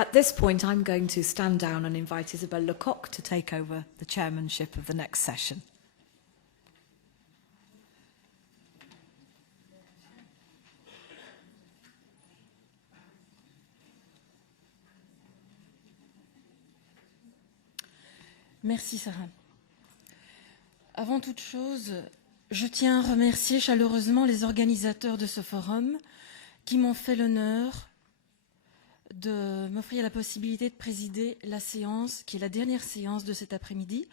At this point, I'm going to stand down and invite Isabelle Lecoq to take over the chairmanship of the next session. Merci Sarah. Avant toute chose, je tiens à remercier chaleureusement les organisateurs de ce forum qui m'ont fait l'honneur de m'offrir la possibilité de présider la séance, qui est la dernière séance de cet après-midi.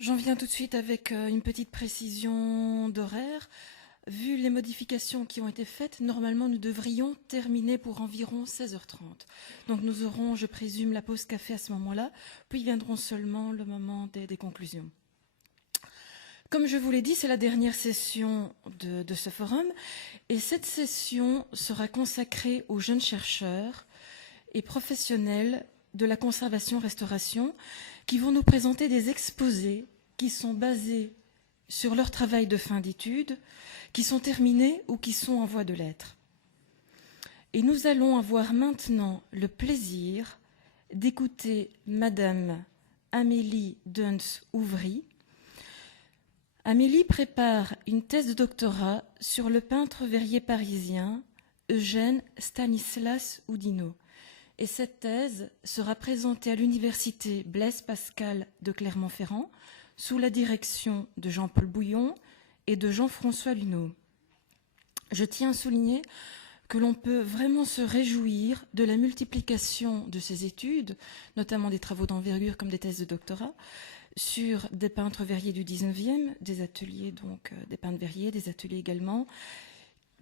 J'en viens tout de suite avec une petite précision d'horaire. Vu les modifications qui ont été faites, normalement nous devrions terminer pour environ 16h30. Donc nous aurons, je présume, la pause café à ce moment-là, puis viendront seulement le moment des conclusions. Comme je vous l'ai dit, c'est la dernière session de ce forum, et cette session sera consacrée aux jeunes chercheurs et professionnels de la conservation-restauration qui vont nous présenter des exposés qui sont basés sur leur travail de fin d'études, qui sont terminés ou qui sont en voie de l'être. Et nous allons avoir maintenant le plaisir d'écouter Madame Amélie Duns-Ouvry. Amélie prépare une thèse de doctorat sur le peintre verrier parisien Eugène Stanislas Oudinot. Et cette thèse sera présentée à l'université Blaise Pascal de Clermont-Ferrand sous la direction de Jean-Paul Bouillon et de Jean-François Luneau. Je tiens à souligner que l'on peut vraiment se réjouir de la multiplication de ces études, notamment des travaux d'envergure comme des thèses de doctorat, sur des peintres verriers du 19e, des ateliers donc des peintres verriers, des ateliers également,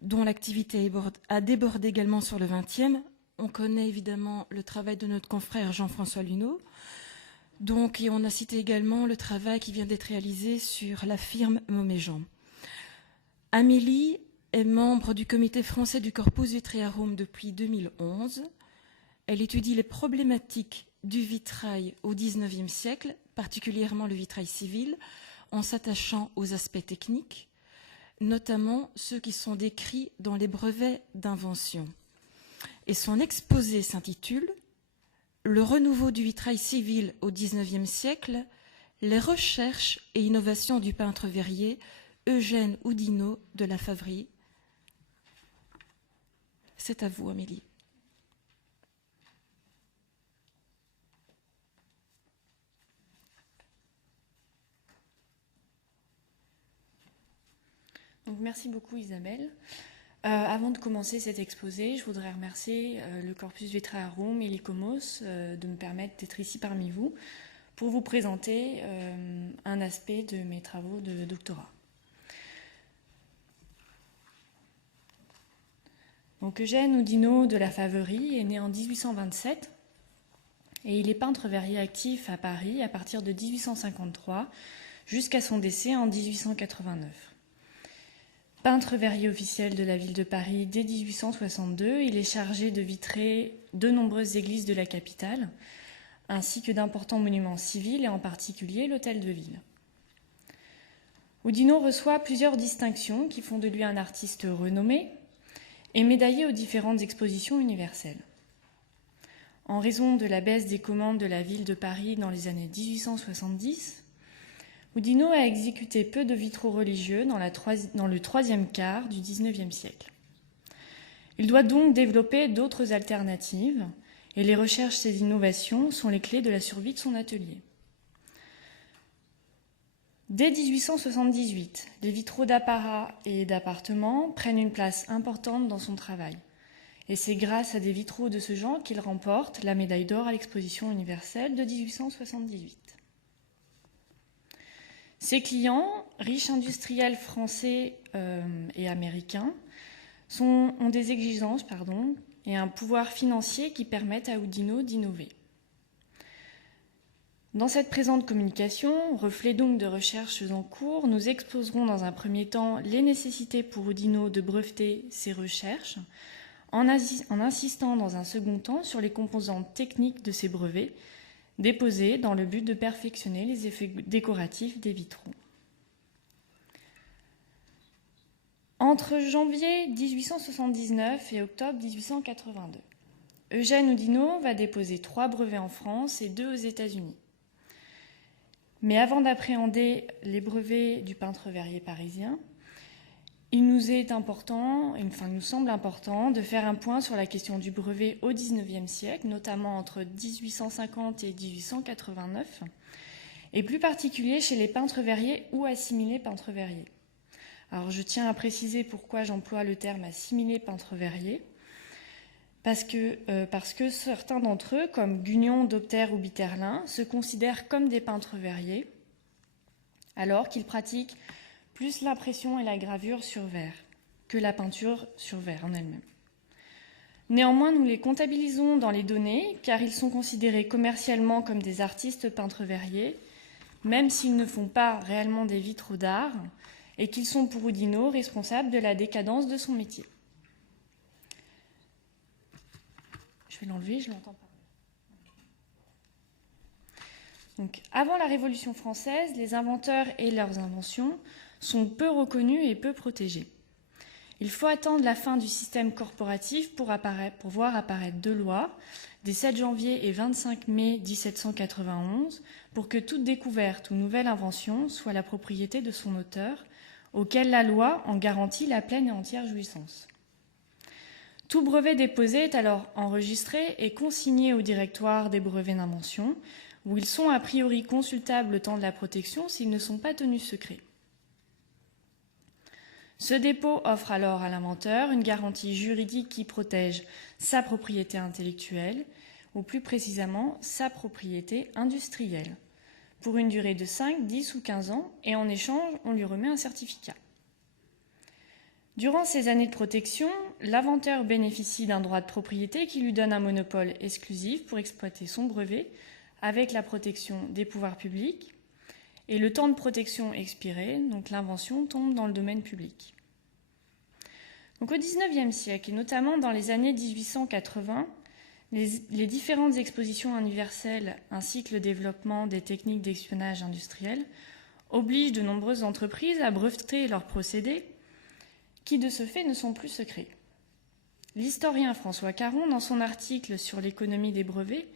dont l'activité a débordé également sur le 20e. On connaît évidemment le travail de notre confrère Jean-François Luneau. Donc, et on a cité également le travail qui vient d'être réalisé sur la firme Moméjean. Amélie est membre du comité français du Corpus Vitraearum depuis 2011. Elle étudie les problématiques du vitrail au XIXe siècle, particulièrement le vitrail civil, en s'attachant aux aspects techniques, notamment ceux qui sont décrits dans les brevets d'invention. Et son exposé s'intitule « Le renouveau du vitrail civil au XIXe siècle, les recherches et innovations du peintre verrier Eugène Oudinot de la Favrie ». C'est à vous, Amélie. Donc, merci beaucoup Isabelle. Avant de commencer cet exposé, je voudrais remercier le Corpus Vitraearum et l'ICOMOS de me permettre d'être ici parmi vous pour vous présenter un aspect de mes travaux de doctorat. Donc, Eugène Oudinot de la Favrie est né en 1827 et il est peintre verrier actif à Paris à partir de 1853 jusqu'à son décès en 1889. Peintre verrier officiel de la ville de Paris dès 1862, il est chargé de vitrer de nombreuses églises de la capitale, ainsi que d'importants monuments civils et en particulier l'hôtel de ville. Oudinot reçoit plusieurs distinctions qui font de lui un artiste renommé et médaillé aux différentes expositions universelles. En raison de la baisse des commandes de la ville de Paris dans les années 1870, Oudinot a exécuté peu de vitraux religieux dans le troisième quart du XIXe siècle. Il doit donc développer d'autres alternatives et les recherches et innovations sont les clés de la survie de son atelier. Dès 1878, les vitraux d'apparat et d'appartements prennent une place importante dans son travail. Et c'est grâce à des vitraux de ce genre qu'il remporte la médaille d'or à l'exposition universelle de 1878. Ses clients, riches industriels français et américains, ont des exigences et un pouvoir financier qui permettent à Oudinot d'innover. Dans cette présente communication, reflet donc de recherches en cours, nous exposerons dans un premier temps les nécessités pour Oudinot de breveter ses recherches, en insistant dans un second temps sur les composantes techniques de ces brevets, déposés dans le but de perfectionner les effets décoratifs des vitraux. Entre janvier 1879 et octobre 1882, Eugène Oudinot va déposer 3 brevets en France et 2 aux États-Unis. Mais avant d'appréhender les brevets du peintre-verrier parisien, il nous semble important de faire un point sur la question du brevet au XIXe siècle, notamment entre 1850 et 1889, et plus particulier chez les peintres-verriers ou assimilés peintres-verriers. Alors je tiens à préciser pourquoi j'emploie le terme assimilé peintre-verrier, parce que certains d'entre eux, comme Gugnon, Dopter ou Bitterlin, se considèrent comme des peintres-verriers, alors qu'ils pratiquent plus l'impression et la gravure sur verre que la peinture sur verre en elle-même. Néanmoins, nous les comptabilisons dans les données, car ils sont considérés commercialement comme des artistes peintres-verriers, même s'ils ne font pas réellement des vitraux d'art, et qu'ils sont pour Oudinot responsables de la décadence de son métier. Je vais l'enlever, je ne l'entends pas. Donc, avant la Révolution française, les inventeurs et leurs inventions sont peu reconnus et peu protégés. Il faut attendre la fin du système corporatif pour voir apparaître 2 lois, des 7 janvier et 25 mai 1791, pour que toute découverte ou nouvelle invention soit la propriété de son auteur, auquel la loi en garantit la pleine et entière jouissance. Tout brevet déposé est alors enregistré et consigné au directoire des brevets d'invention, où ils sont a priori consultables le temps de la protection s'ils ne sont pas tenus secrets. Ce dépôt offre alors à l'inventeur une garantie juridique qui protège sa propriété intellectuelle, ou plus précisément sa propriété industrielle, pour une durée de 5, 10 ou 15 ans, et en échange, on lui remet un certificat. Durant ces années de protection, l'inventeur bénéficie d'un droit de propriété qui lui donne un monopole exclusif pour exploiter son brevet avec la protection des pouvoirs publics, et le temps de protection expiré, donc l'invention tombe dans le domaine public. Donc au XIXe siècle, et notamment dans les années 1880, les différentes expositions universelles ainsi que le développement des techniques d'espionnage industriel obligent de nombreuses entreprises à breveter leurs procédés qui, de ce fait, ne sont plus secrets. L'historien François Caron, dans son article sur l'économie des brevets,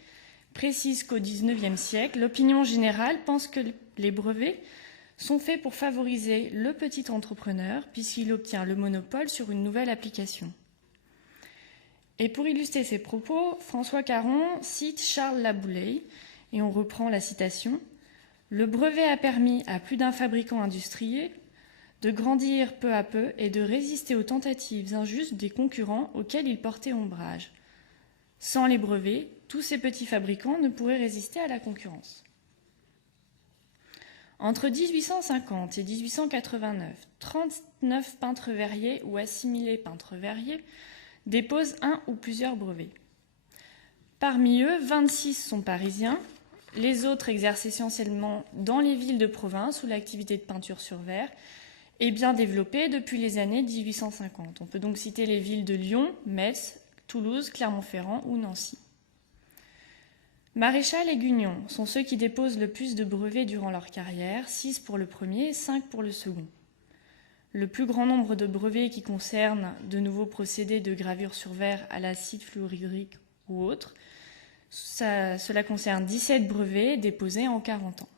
précise qu'au XIXe siècle, l'opinion générale pense que les brevets sont faits pour favoriser le petit entrepreneur puisqu'il obtient le monopole sur une nouvelle application. Et pour illustrer ses propos, François Caron cite Charles Laboulaye, et on reprend la citation. « Le brevet a permis à plus d'un fabricant industriel de grandir peu à peu et de résister aux tentatives injustes des concurrents auxquels il portait ombrage. Sans les brevets, tous ces petits fabricants ne pourraient résister à la concurrence. » Entre 1850 et 1889, 39 peintres verriers ou assimilés peintres verriers déposent un ou plusieurs brevets. Parmi eux, 26 sont parisiens, les autres exercent essentiellement dans les villes de province où l'activité de peinture sur verre est bien développée depuis les années 1850. On peut donc citer les villes de Lyon, Metz, Toulouse, Clermont-Ferrand ou Nancy. Maréchal et Gugnon sont ceux qui déposent le plus de brevets durant leur carrière, 6 pour le premier et 5 pour le second. Le plus grand nombre de brevets qui concernent de nouveaux procédés de gravure sur verre à l'acide fluorhydrique ou autres, cela concerne 17 brevets déposés en 40 ans.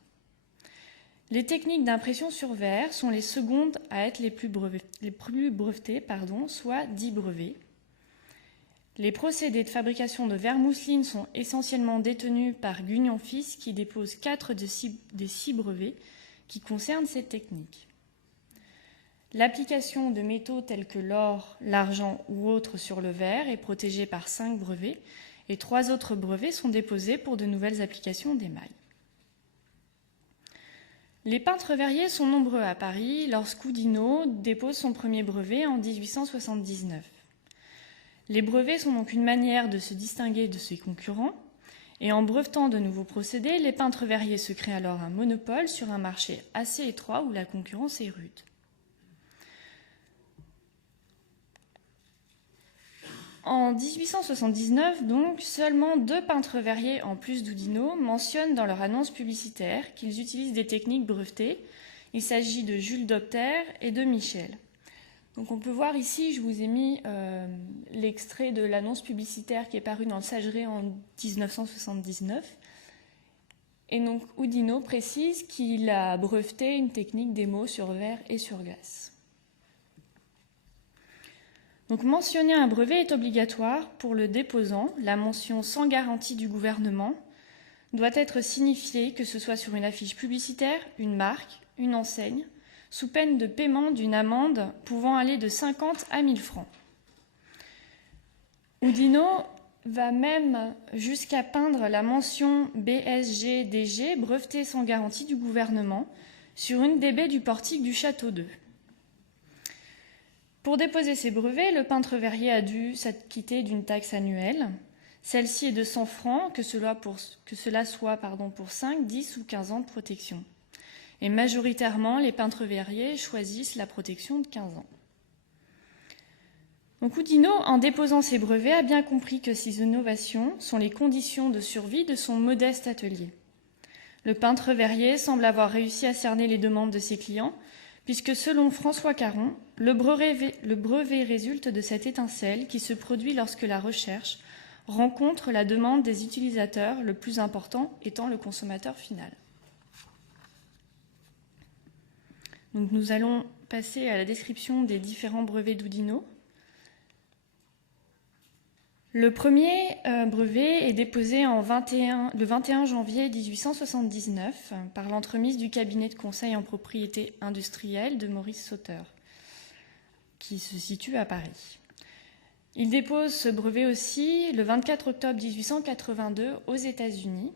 Les techniques d'impression sur verre sont les secondes à être les plus brevetées, soit 10 brevets. Les procédés de fabrication de verre mousseline sont essentiellement détenus par Gugnon Fils qui dépose 4 des 6 brevets qui concernent cette technique. L'application de métaux tels que l'or, l'argent ou autres sur le verre est protégée par 5 brevets et 3 autres brevets sont déposés pour de nouvelles applications d'émail. Les peintres verriers sont nombreux à Paris lorsqu'Oudinot dépose son premier brevet en 1879. Les brevets sont donc une manière de se distinguer de ses concurrents et en brevetant de nouveaux procédés, les peintres verriers se créent alors un monopole sur un marché assez étroit où la concurrence est rude. En 1879, donc, seulement 2 peintres verriers en plus d'Oudinot mentionnent dans leur annonce publicitaire qu'ils utilisent des techniques brevetées. Il s'agit de Jules Dopter et de Michel. Donc on peut voir ici, je vous ai mis l'extrait de l'annonce publicitaire qui est parue dans le Sageret en 1979. Et donc Oudinot précise qu'il a breveté une technique d'émaux sur verre et sur glace. Donc mentionner un brevet est obligatoire pour le déposant. La mention sans garantie du gouvernement doit être signifiée, que ce soit sur une affiche publicitaire, une marque, une enseigne, sous peine de paiement d'une amende pouvant aller de 50 à 1000 francs. Oudinot va même jusqu'à peindre la mention BSG-DG, breveté sans garantie du gouvernement, sur une des baies du portique du château d'Eu. Pour déposer ces brevets, le peintre verrier a dû s'acquitter d'une taxe annuelle. Celle-ci est de 100 francs, que cela soit pour 5, 10 ou 15 ans de protection. Et majoritairement, les peintres verriers choisissent la protection de 15 ans. Donc Oudinot, en déposant ses brevets, a bien compris que ces innovations sont les conditions de survie de son modeste atelier. Le peintre verrier semble avoir réussi à cerner les demandes de ses clients, puisque selon François Caron, le brevet résulte de cette étincelle qui se produit lorsque la recherche rencontre la demande des utilisateurs, le plus important étant le consommateur final. Donc nous allons passer à la description des différents brevets d'Oudinot. Le premier brevet est déposé le 21 janvier 1879 par l'entremise du cabinet de conseil en propriété industrielle de Maurice Sauter, qui se situe à Paris. Il dépose ce brevet aussi le 24 octobre 1882 aux États-Unis.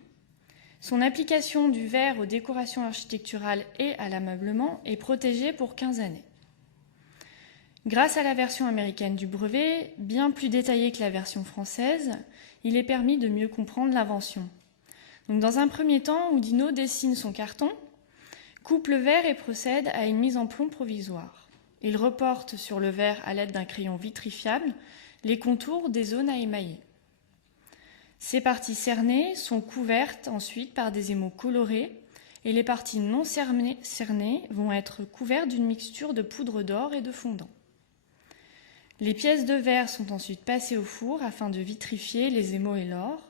Son application du verre aux décorations architecturales et à l'ameublement est protégée pour 15 années. Grâce à la version américaine du brevet, bien plus détaillée que la version française, il est permis de mieux comprendre l'invention. Donc, dans un premier temps, Oudinot dessine son carton, coupe le verre et procède à une mise en plomb provisoire. Il reporte sur le verre à l'aide d'un crayon vitrifiable les contours des zones à émailler. Ces parties cernées sont couvertes ensuite par des émaux colorés et les parties non cernées vont être couvertes d'une mixture de poudre d'or et de fondant. Les pièces de verre sont ensuite passées au four afin de vitrifier les émaux et l'or.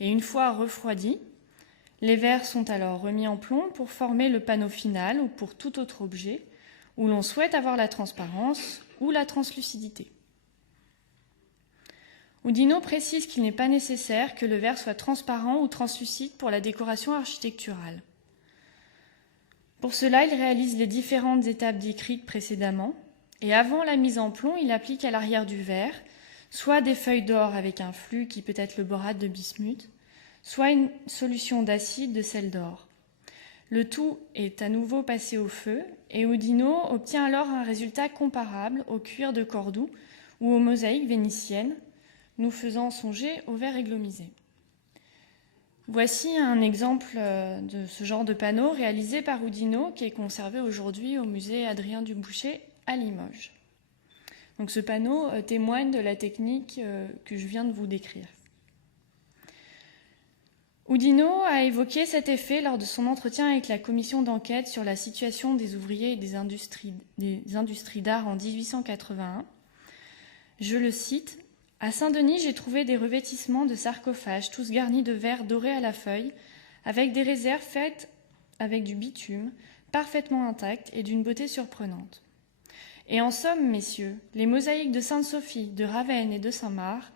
Et une fois refroidis, les verres sont alors remis en plomb pour former le panneau final ou pour tout autre objet où l'on souhaite avoir la transparence ou la translucidité. Oudinot précise qu'il n'est pas nécessaire que le verre soit transparent ou translucide pour la décoration architecturale. Pour cela, il réalise les différentes étapes décrites précédemment. Et avant la mise en plomb, il applique à l'arrière du verre soit des feuilles d'or avec un flux qui peut être le borate de bismuth, soit une solution d'acide de sel d'or. Le tout est à nouveau passé au feu et Oudinot obtient alors un résultat comparable au cuir de Cordoue ou aux mosaïques vénitiennes, nous faisant songer au verre églomisé. Voici un exemple de ce genre de panneau réalisé par Oudinot qui est conservé aujourd'hui au musée Adrien Dubouché à Limoges. Donc ce panneau témoigne de la technique que je viens de vous décrire. Oudinot a évoqué cet effet lors de son entretien avec la commission d'enquête sur la situation des ouvriers et des industries d'art en 1881. Je le cite, « À Saint-Denis, j'ai trouvé des revêtissements de sarcophages, tous garnis de verre doré à la feuille, avec des réserves faites avec du bitume, parfaitement intactes et d'une beauté surprenante. Et en somme, messieurs, les mosaïques de Sainte-Sophie, de Ravenne et de Saint-Marc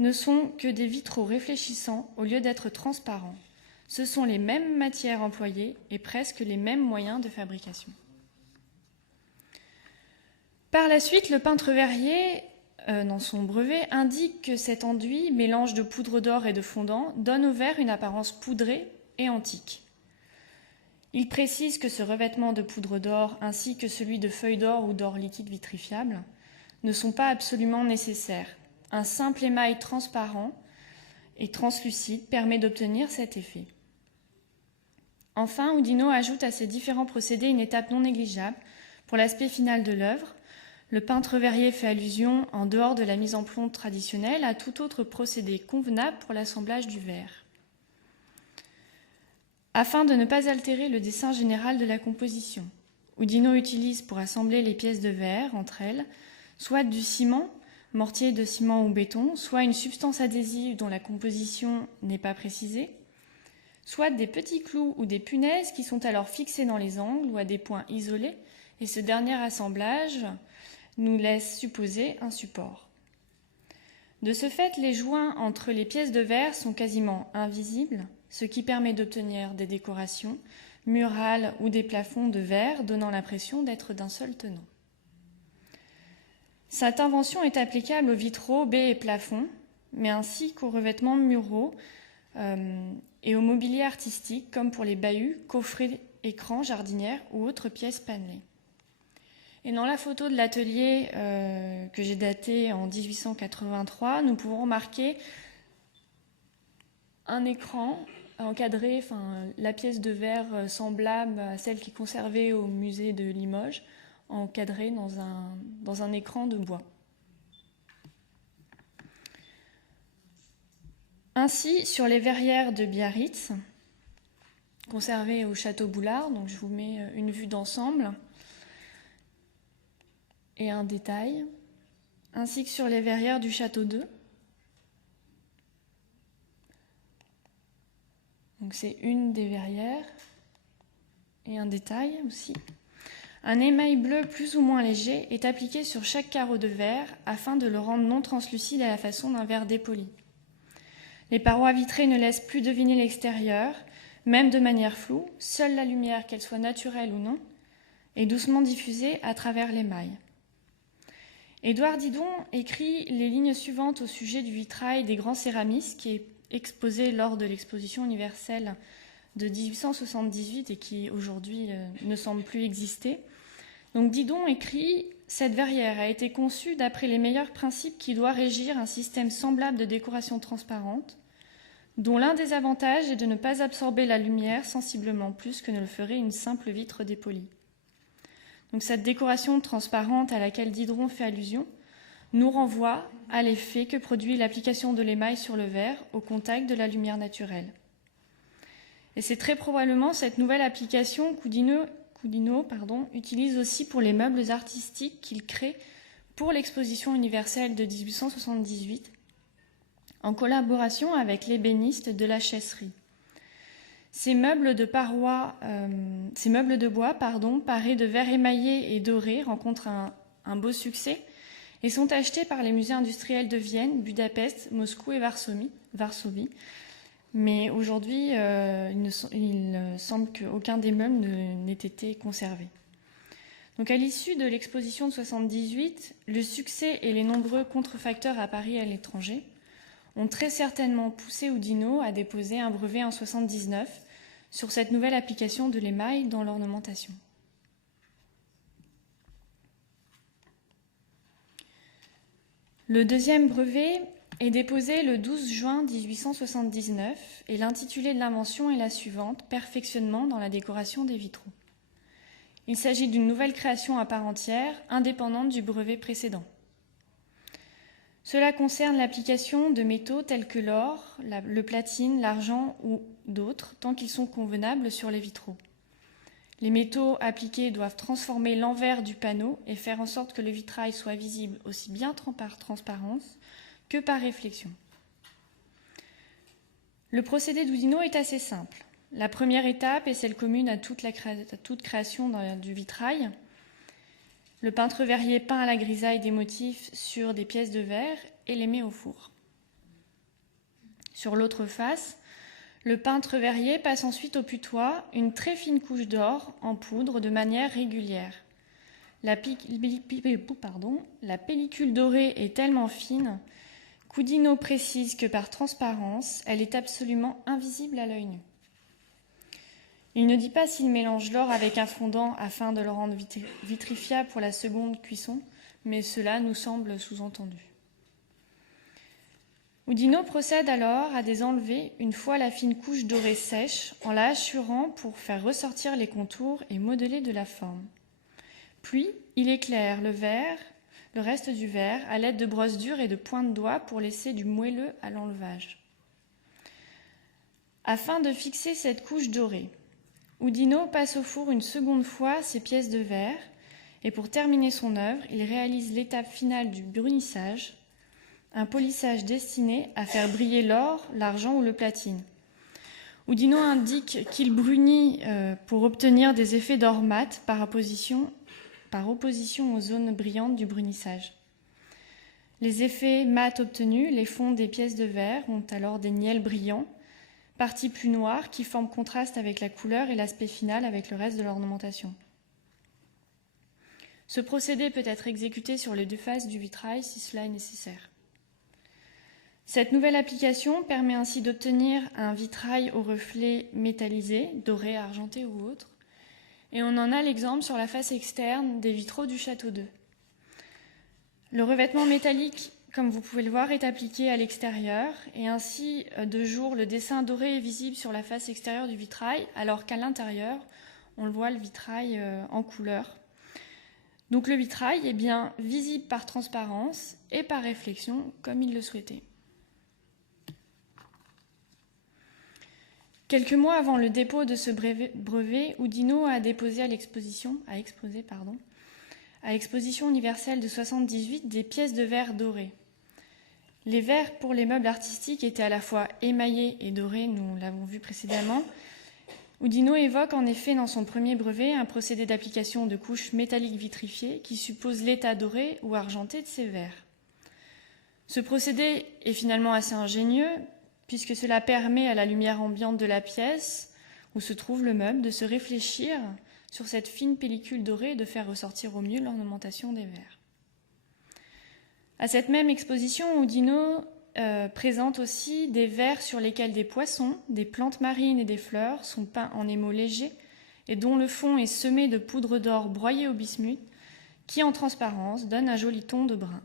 ne sont que des vitraux réfléchissants au lieu d'être transparents. Ce sont les mêmes matières employées et presque les mêmes moyens de fabrication. » Par la suite, le peintre verrier, dans son brevet, indique que cet enduit, mélange de poudre d'or et de fondant, donne au verre une apparence poudrée et antique. Il précise que ce revêtement de poudre d'or, ainsi que celui de feuilles d'or ou d'or liquide vitrifiable, ne sont pas absolument nécessaires. Un simple émail transparent et translucide permet d'obtenir cet effet. Enfin, Oudinot ajoute à ces différents procédés une étape non négligeable pour l'aspect final de l'œuvre. Le peintre verrier fait allusion, en dehors de la mise en plomb traditionnelle, à tout autre procédé convenable pour l'assemblage du verre. Afin de ne pas altérer le dessin général de la composition, Oudinot utilise pour assembler les pièces de verre entre elles, soit du ciment, mortier de ciment ou béton, soit une substance adhésive dont la composition n'est pas précisée, soit des petits clous ou des punaises qui sont alors fixés dans les angles ou à des points isolés, et ce dernier assemblage nous laisse supposer un support. De ce fait, les joints entre les pièces de verre sont quasiment invisibles, ce qui permet d'obtenir des décorations murales ou des plafonds de verre donnant l'impression d'être d'un seul tenant. Cette invention est applicable aux vitraux, baies et plafonds, mais ainsi qu'aux revêtements muraux et au mobilier artistique, comme pour les bahuts, coffrets, écrans, jardinières ou autres pièces panelées. Et dans la photo de l'atelier que j'ai datée en 1883, nous pouvons remarquer un écran encadré, la pièce de verre semblable à celle qui est conservée au musée de Limoges, encadrée dans un écran de bois. Ainsi, sur les verrières de Biarritz, conservées au château Boulard, donc je vous mets une vue d'ensemble et un détail, ainsi que sur les verrières du château d'Eu. Donc c'est une des verrières et un détail aussi. Un émail bleu plus ou moins léger est appliqué sur chaque carreau de verre afin de le rendre non translucide à la façon d'un verre dépoli. Les parois vitrées ne laissent plus deviner l'extérieur, même de manière floue, seule la lumière, qu'elle soit naturelle ou non, est doucement diffusée à travers l'émail. Édouard Didon écrit les lignes suivantes au sujet du vitrail des grands céramistes qui est exposé lors de l'exposition universelle de 1878 et qui aujourd'hui ne semble plus exister. Donc Didon écrit « Cette verrière a été conçue d'après les meilleurs principes qui doit régir un système semblable de décoration transparente, dont l'un des avantages est de ne pas absorber la lumière sensiblement plus que ne le ferait une simple vitre dépolie. » Donc cette décoration transparente à laquelle Didon fait allusion nous renvoie à l'effet que produit l'application de l'émail sur le verre au contact de la lumière naturelle. Et c'est très probablement cette nouvelle application qu'Oudinot utilise aussi pour les meubles artistiques qu'il crée pour l'exposition universelle de 1878, en collaboration avec l'ébéniste de la Chesserie. Ces meubles de bois, parés de verre émaillé et doré, rencontrent un beau succès et sont achetés par les musées industriels de Vienne, Budapest, Moscou et Varsovie. Mais aujourd'hui, il semble qu'aucun des meubles n'ait été conservé. Donc à l'issue de l'exposition de 1978, le succès et les nombreux contrefacteurs à Paris et à l'étranger ont très certainement poussé Oudinot à déposer un brevet en 1979 sur cette nouvelle application de l'émail dans l'ornementation. Le deuxième brevet est déposé le 12 juin 1879 et l'intitulé de l'invention est la suivante, perfectionnement dans la décoration des vitraux. Il s'agit d'une nouvelle création à part entière, indépendante du brevet précédent. Cela concerne l'application de métaux tels que l'or, le platine, l'argent ou d'autres, tant qu'ils sont convenables sur les vitraux. Les métaux appliqués doivent transformer l'envers du panneau et faire en sorte que le vitrail soit visible aussi bien par transparence que par réflexion. Le procédé d'Oudinot est assez simple. La première étape est celle commune à toute création du vitrail. Le peintre verrier peint à la grisaille des motifs sur des pièces de verre et les met au four. Sur l'autre face, le peintre verrier passe ensuite au putois une très fine couche d'or en poudre de manière régulière. La pellicule dorée est tellement fine qu'Oudinot précise que par transparence, elle est absolument invisible à l'œil nu. Il ne dit pas s'il mélange l'or avec un fondant afin de le rendre vitrifiable pour la seconde cuisson, mais cela nous semble sous-entendu. Oudinot procède alors à désenlever une fois la fine couche dorée sèche en la hachurant pour faire ressortir les contours et modeler de la forme. Puis, il éclaire le reste du verre à l'aide de brosses dures et de points de doigts pour laisser du moelleux à l'enlevage. Afin de fixer cette couche dorée, Oudinot passe au four une seconde fois ces pièces de verre et pour terminer son œuvre, il réalise l'étape finale du brunissage, un polissage destiné à faire briller l'or, l'argent ou le platine. Oudinot indique qu'il brunit pour obtenir des effets d'or mat par opposition aux zones brillantes du brunissage. Les effets mat obtenus, les fonds des pièces de verre ont alors des niels brillants, parties plus noires qui forment contraste avec la couleur et l'aspect final avec le reste de l'ornementation. Ce procédé peut être exécuté sur les deux faces du vitrail si cela est nécessaire. Cette nouvelle application permet ainsi d'obtenir un vitrail au reflet métallisé, doré, argenté ou autre, et on en a l'exemple sur la face externe des vitraux du château d'Eu. Le revêtement métallique, comme vous pouvez le voir, est appliqué à l'extérieur et ainsi, de jour, le dessin doré est visible sur la face extérieure du vitrail, alors qu'à l'intérieur, on le voit le vitrail en couleur. Donc le vitrail est bien visible par transparence et par réflexion, comme il le souhaitait. Quelques mois avant le dépôt de ce brevet, Oudinot a déposé à l'exposition universelle de 1978 des pièces de verre dorées. Les verres pour les meubles artistiques étaient à la fois émaillés et dorés, nous l'avons vu précédemment. Oudinot évoque en effet dans son premier brevet un procédé d'application de couches métalliques vitrifiées qui suppose l'état doré ou argenté de ces verres. Ce procédé est finalement assez ingénieux puisque cela permet à la lumière ambiante de la pièce où se trouve le meuble de se réfléchir sur cette fine pellicule dorée et de faire ressortir au mieux l'ornementation des verres. À cette même exposition, Oudinot présente aussi des verres sur lesquels des poissons, des plantes marines et des fleurs sont peints en émaux légers et dont le fond est semé de poudre d'or broyée au bismuth qui, en transparence, donne un joli ton de brun.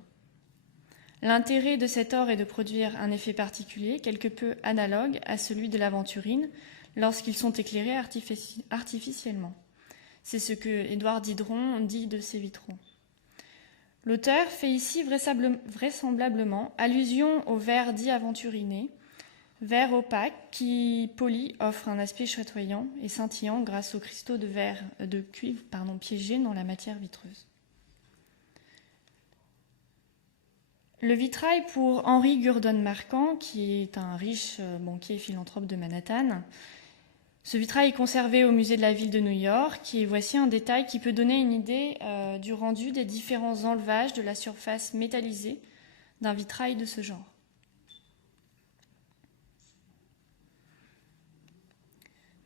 L'intérêt de cet or est de produire un effet particulier, quelque peu analogue à celui de l'aventurine, lorsqu'ils sont éclairés artificiellement. C'est ce que Édouard Didron dit de ces vitraux. L'auteur fait ici vraisemblablement allusion au verre dit aventuriné, verre opaque qui, poli, offre un aspect chatoyant et scintillant grâce aux cristaux de cuivre piégés dans la matière vitreuse. Le vitrail pour Henry Gurdon Marquand, qui est un riche banquier et philanthrope de Manhattan. Ce vitrail est conservé au musée de la ville de New York et voici un détail qui peut donner une idée du rendu des différents enlevages de la surface métallisée d'un vitrail de ce genre.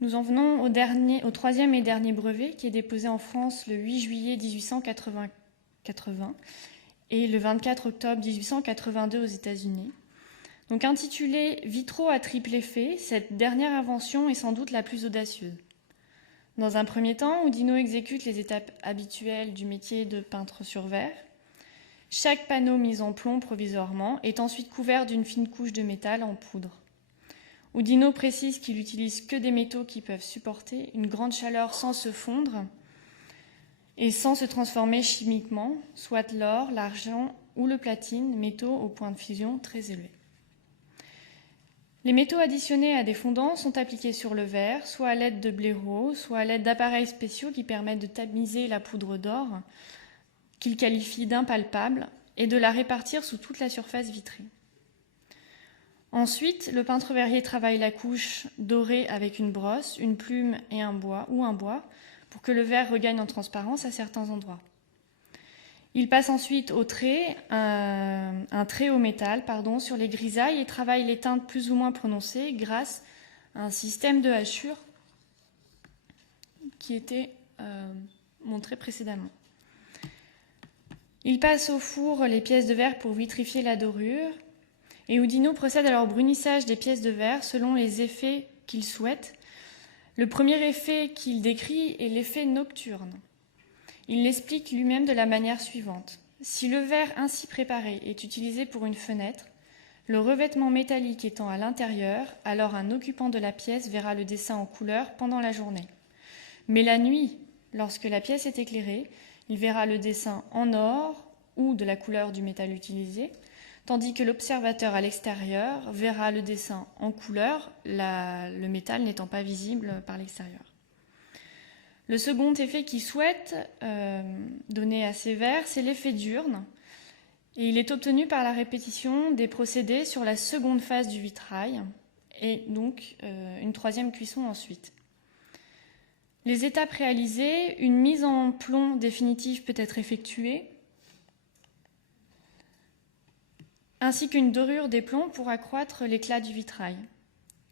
Nous en venons au troisième et dernier brevet qui est déposé en France le 8 juillet 1880 et le 24 octobre 1882 aux États-Unis. Donc intitulé « Vitraux à triple effet », cette dernière invention est sans doute la plus audacieuse. Dans un premier temps, Oudinot exécute les étapes habituelles du métier de peintre sur verre. Chaque panneau mis en plomb provisoirement est ensuite couvert d'une fine couche de métal en poudre. Oudinot précise qu'il n'utilise que des métaux qui peuvent supporter une grande chaleur sans se fondre et sans se transformer chimiquement, soit l'or, l'argent ou le platine, métaux au point de fusion très élevé. Les métaux additionnés à des fondants sont appliqués sur le verre, soit à l'aide de blaireaux, soit à l'aide d'appareils spéciaux qui permettent de tamiser la poudre d'or, qu'il qualifie d'impalpable, et de la répartir sous toute la surface vitrée. Ensuite, le peintre verrier travaille la couche dorée avec une brosse, une plume et un bois, pour que le verre regagne en transparence à certains endroits. Il passe ensuite au trait, un trait au métal, sur les grisailles et travaille les teintes plus ou moins prononcées grâce à un système de hachure qui était montré précédemment. Il passe au four les pièces de verre pour vitrifier la dorure et Oudinot procède alors au brunissage des pièces de verre selon les effets qu'il souhaite. Le premier effet qu'il décrit est l'effet nocturne. Il l'explique lui-même de la manière suivante. Si le verre ainsi préparé est utilisé pour une fenêtre, le revêtement métallique étant à l'intérieur, alors un occupant de la pièce verra le dessin en couleur pendant la journée. Mais la nuit, lorsque la pièce est éclairée, il verra le dessin en or ou de la couleur du métal utilisé, tandis que l'observateur à l'extérieur verra le dessin en couleur, le métal n'étant pas visible par l'extérieur. Le second effet qu'il souhaite donner à ces verres, c'est l'effet diurne. Et il est obtenu par la répétition des procédés sur la seconde phase du vitrail et donc une troisième cuisson ensuite. Les étapes réalisées, une mise en plomb définitive peut être effectuée, ainsi qu'une dorure des plombs pour accroître l'éclat du vitrail.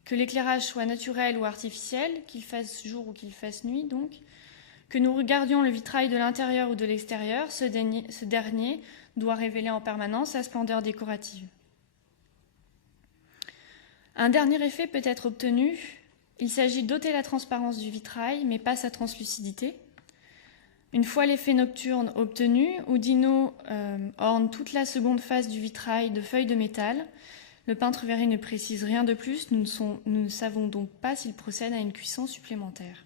Que l'éclairage soit naturel ou artificiel, qu'il fasse jour ou qu'il fasse nuit donc, que nous regardions le vitrail de l'intérieur ou de l'extérieur, ce dernier doit révéler en permanence sa splendeur décorative. Un dernier effet peut être obtenu. Il s'agit d'ôter la transparence du vitrail, mais pas sa translucidité. Une fois l'effet nocturne obtenu, Oudinot orne toute la seconde phase du vitrail de feuilles de métal. Le peintre verrier ne précise rien de plus, nous ne savons donc pas s'il procède à une cuisson supplémentaire.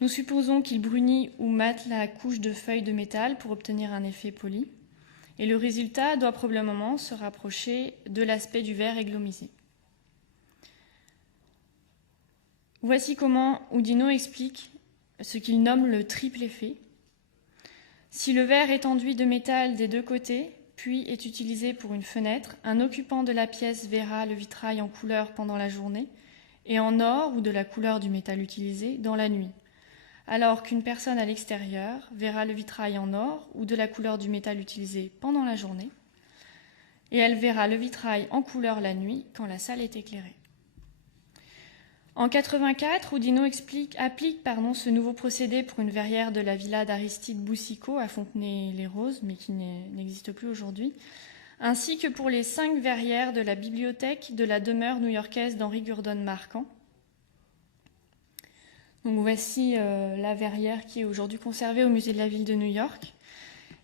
Nous supposons qu'il brunit ou mate la couche de feuilles de métal pour obtenir un effet poli. Et le résultat doit probablement se rapprocher de l'aspect du verre églomisé. Voici comment Oudinot explique ce qu'il nomme le triple effet. Si le verre est enduit de métal des deux côtés, puis est utilisé pour une fenêtre, un occupant de la pièce verra le vitrail en couleur pendant la journée et en or ou de la couleur du métal utilisé dans la nuit, alors qu'une personne à l'extérieur verra le vitrail en or ou de la couleur du métal utilisé pendant la journée, et elle verra le vitrail en couleur la nuit quand la salle est éclairée. En 84, Oudinot applique ce nouveau procédé pour une verrière de la villa d'Aristide Boucicaut à Fontenay-les-Roses, mais qui n'existe plus aujourd'hui, ainsi que pour les 5 verrières de la bibliothèque de la demeure new-yorkaise d'Henri Gurdon-Marquand. Donc voici la verrière qui est aujourd'hui conservée au musée de la ville de New York.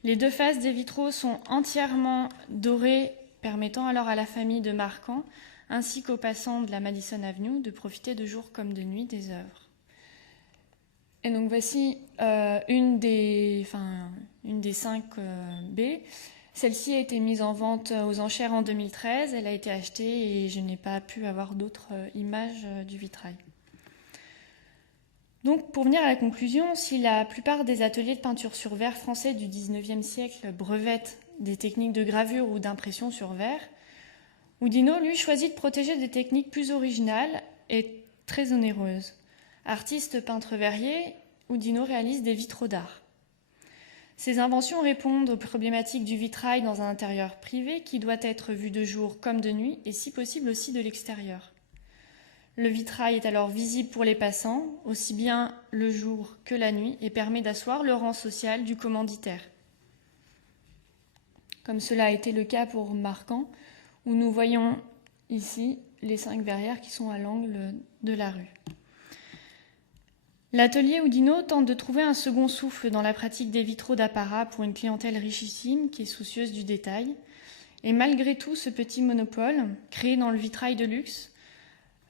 Les 2 faces des vitraux sont entièrement dorées, permettant alors à la famille de Marquand ainsi qu'aux passants de la Madison Avenue de profiter de jour comme de nuit des œuvres. Et donc voici une des 5 B. Celle-ci a été mise en vente aux enchères en 2013. Elle a été achetée et je n'ai pas pu avoir d'autres images du vitrail. Donc, pour venir à la conclusion, si la plupart des ateliers de peinture sur verre français du XIXe siècle brevettent des techniques de gravure ou d'impression sur verre, Oudinot, lui, choisit de protéger des techniques plus originales et très onéreuses. Artiste peintre verrier, Oudinot réalise des vitraux d'art. Ces inventions répondent aux problématiques du vitrail dans un intérieur privé qui doit être vu de jour comme de nuit et si possible aussi de l'extérieur. Le vitrail est alors visible pour les passants, aussi bien le jour que la nuit, et permet d'asseoir le rang social du commanditaire. Comme cela a été le cas pour Marquand, où nous voyons ici les 5 verrières qui sont à l'angle de la rue. L'atelier Oudinot tente de trouver un second souffle dans la pratique des vitraux d'apparat pour une clientèle richissime qui est soucieuse du détail. Et malgré tout ce petit monopole, créé dans le vitrail de luxe,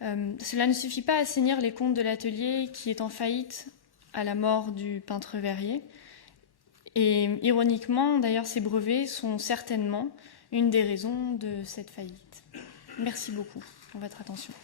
cela ne suffit pas à assainir les comptes de l'atelier qui est en faillite à la mort du peintre verrier. Et ironiquement, d'ailleurs, ces brevets sont certainement une des raisons de cette faillite. Merci beaucoup pour votre attention.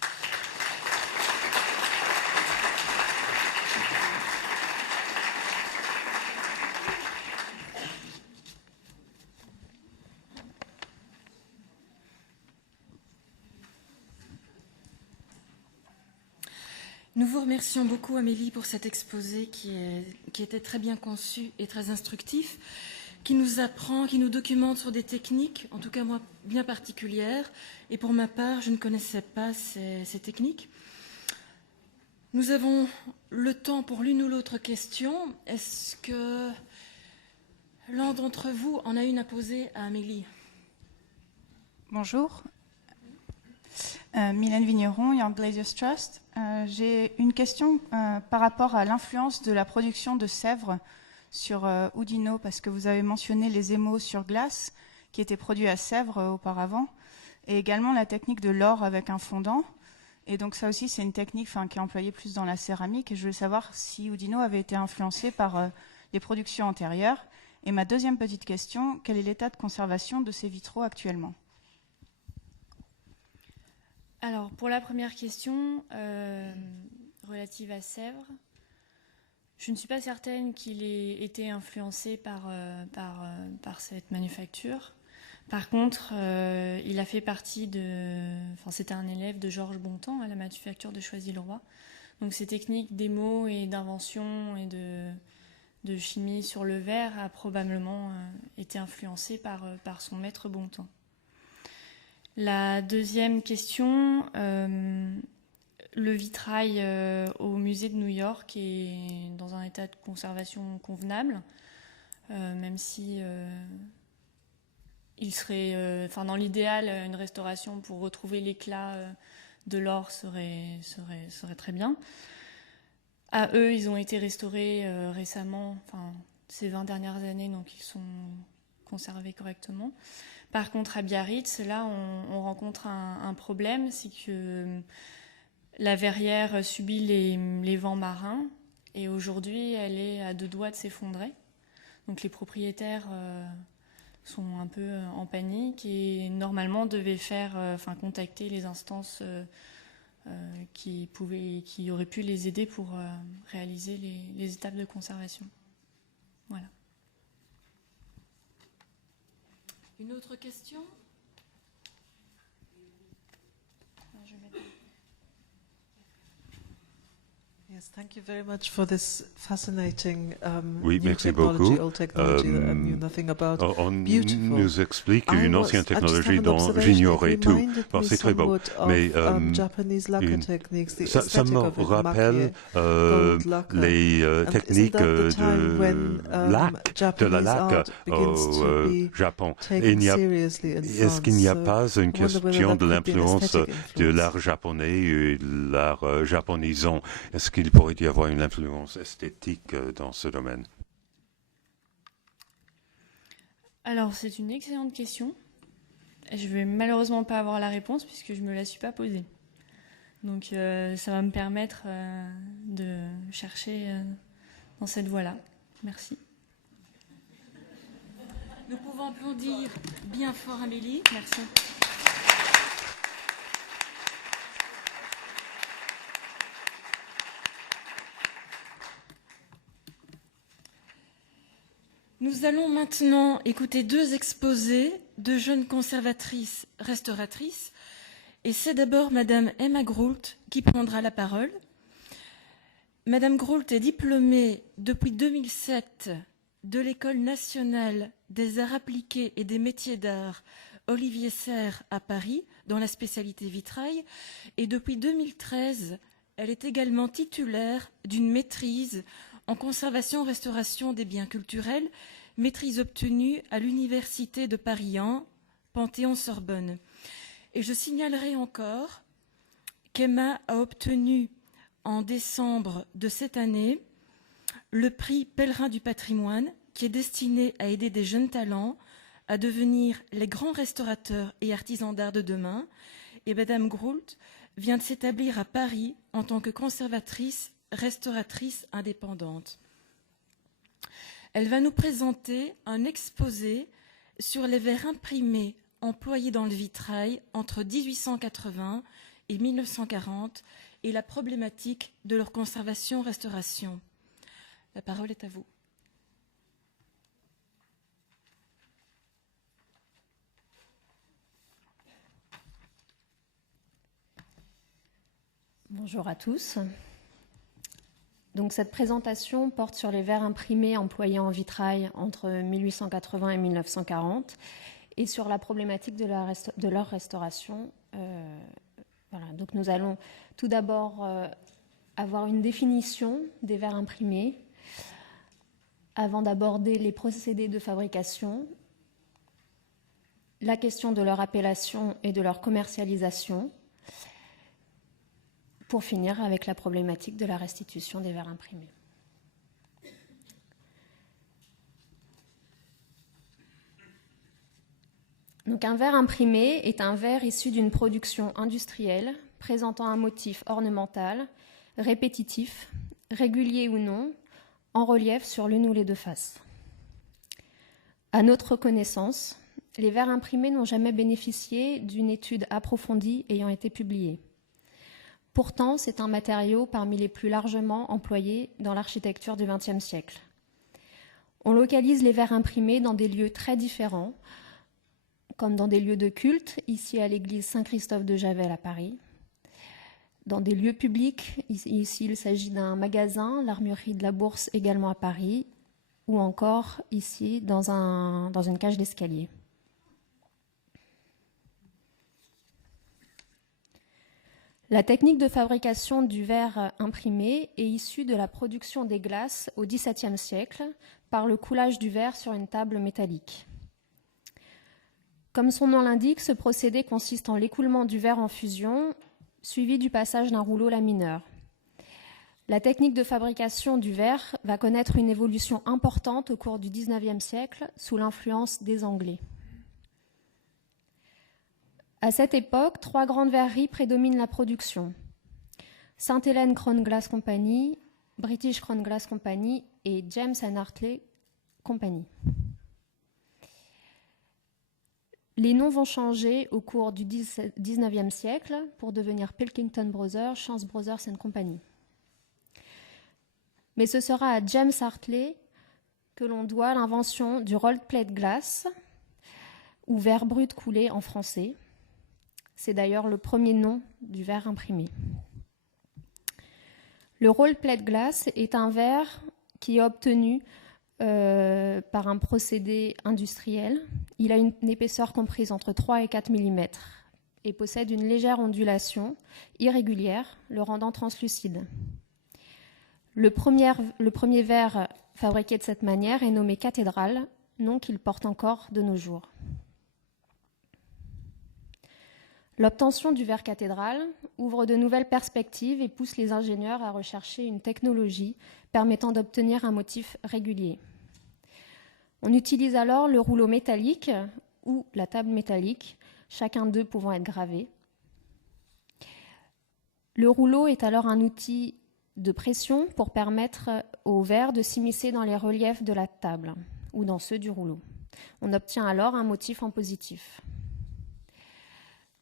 Nous vous remercions beaucoup, Amélie, pour cet exposé qui était très bien conçu et très instructif, qui nous apprend, qui nous documente sur des techniques, en tout cas moi, bien particulières. Et pour ma part, je ne connaissais pas ces techniques. Nous avons le temps pour l'une ou l'autre question. Est-ce que l'un d'entre vous en a une à poser à Amélie? Bonjour. Mylène Vigneron, Young Glaziers Trust. J'ai une question par rapport à l'influence de la production de Sèvres sur Oudinot, parce que vous avez mentionné les émaux sur glace qui étaient produits à Sèvres auparavant, et également la technique de l'or avec un fondant. Et donc ça aussi, c'est une technique qui est employée plus dans la céramique. Et je voulais savoir si Oudinot avait été influencé par les productions antérieures. Et ma deuxième petite question, quel est l'état de conservation de ces vitraux actuellement ? Alors, pour la première question relative à Sèvres, Je ne suis pas certaine qu'il ait été influencé par cette manufacture. Par contre, il a fait partie c'était un élève de Georges Bontemps à la manufacture de Choisy-le-Roi. Donc ces techniques d'émo et d'invention et de chimie sur le verre a probablement été influencé par son maître Bontemps. La deuxième question, le vitrail au musée de New York est dans un état de conservation convenable, même si il serait, dans l'idéal, une restauration pour retrouver l'éclat de l'or serait très bien. À eux, ils ont été restaurés récemment, ces 20 dernières années, donc ils sont conservés correctement. Par contre, à Biarritz, là, on rencontre un problème, c'est que la verrière subit les vents marins et aujourd'hui, elle est à 2 doigts de s'effondrer. Donc les propriétaires sont un peu en panique et normalement devaient contacter les instances qui auraient pu les aider pour réaliser les étapes de conservation. Voilà. Une autre question? Yes, thank you very much for this fascinating Oui, new merci technology, beaucoup. old technology that I knew nothing about. On Beautiful. nous explique une ancienne I just technologie have an dont observation. j'ignorais It tout. reminded Bon, me c'est très beau. somewhat of, Mais Japanese lacquer techniques, the ça aesthetic me of it, rappelle maki, gold lacquer. les And techniques isn't that the time when, de lac, de la Japanese laque art begins to au be Japon. taken seriously in Est-ce qu'il n'y a France? pas une I wonder whether question that de could be an l'influence aesthetic de influence. l'art japonais et de l'art japonisant? Est-ce qu'il pourrait y avoir une influence esthétique dans ce domaine? Alors, c'est une excellente question. Je vais malheureusement pas avoir la réponse puisque je me la suis pas posée. Donc, ça va me permettre de chercher dans cette voie-là. Merci. Nous pouvons applaudir bien fort Amélie. Merci. Nous allons maintenant écouter 2 exposés de jeunes conservatrices restauratrices. Et c'est d'abord Madame Emma Groult qui prendra la parole. Madame Groult est diplômée depuis 2007 de l'École nationale des arts appliqués et des métiers d'art Olivier Serre à Paris, dans la spécialité vitrail. Et depuis 2013, elle est également titulaire d'une maîtrise en conservation-restauration des biens culturels, maîtrise obtenue à l'Université de Paris-An, Panthéon-Sorbonne. Et je signalerai encore qu'Emma a obtenu en décembre de cette année le prix Pèlerin du patrimoine, qui est destiné à aider des jeunes talents à devenir les grands restaurateurs et artisans d'art de demain. Et Madame Groult vient de s'établir à Paris en tant que conservatrice restauratrice indépendante. Elle va nous présenter un exposé sur les verres imprimés employés dans le vitrail entre 1880 et 1940 et la problématique de leur conservation-restauration. La parole est à vous. Bonjour à tous. Donc cette présentation porte sur les verres imprimés employés en vitrail entre 1880 et 1940 et sur la problématique de leur restauration. Voilà. Donc nous allons tout d'abord avoir une définition des verres imprimés avant d'aborder les procédés de fabrication, la question de leur appellation et de leur commercialisation, pour finir avec la problématique de la restitution des verres imprimés. Donc un verre imprimé est un verre issu d'une production industrielle présentant un motif ornemental, répétitif, régulier ou non, en relief sur l'une ou les 2 faces. À notre connaissance, les verres imprimés n'ont jamais bénéficié d'une étude approfondie ayant été publiée. Pourtant, c'est un matériau parmi les plus largement employés dans l'architecture du XXe siècle. On localise les verres imprimés dans des lieux très différents, comme dans des lieux de culte, ici à l'église Saint-Christophe de Javel à Paris, dans des lieux publics, ici il s'agit d'un magasin, l'armurerie de la Bourse également à Paris, ou encore ici dans une cage d'escalier. La technique de fabrication du verre imprimé est issue de la production des glaces au XVIIe siècle par le coulage du verre sur une table métallique. Comme son nom l'indique, ce procédé consiste en l'écoulement du verre en fusion, suivi du passage d'un rouleau lamineur. La technique de fabrication du verre va connaître une évolution importante au cours du XIXe siècle sous l'influence des Anglais. À cette époque, 3 grandes verreries prédominent la production. St. Helens Crown Glass Company, British Crown Glass Company et James and Hartley Company. Les noms vont changer au cours du XIXe siècle pour devenir Pilkington Brothers, Chance Brothers and Company. Mais ce sera à James Hartley que l'on doit l'invention du rolled plate glass, ou verre brut coulé en français. C'est d'ailleurs le premier nom du verre imprimé. Le roll plate glass est un verre qui est obtenu par un procédé industriel. Il a une épaisseur comprise entre 3 et 4 mm et possède une légère ondulation irrégulière, le rendant translucide. Le premier verre fabriqué de cette manière est nommé cathédrale, nom qu'il porte encore de nos jours. L'obtention du verre cathédrale ouvre de nouvelles perspectives et pousse les ingénieurs à rechercher une technologie permettant d'obtenir un motif régulier. On utilise alors le rouleau métallique ou la table métallique, chacun d'eux pouvant être gravé. Le rouleau est alors un outil de pression pour permettre au verre de s'immiscer dans les reliefs de la table ou dans ceux du rouleau. On obtient alors un motif en positif.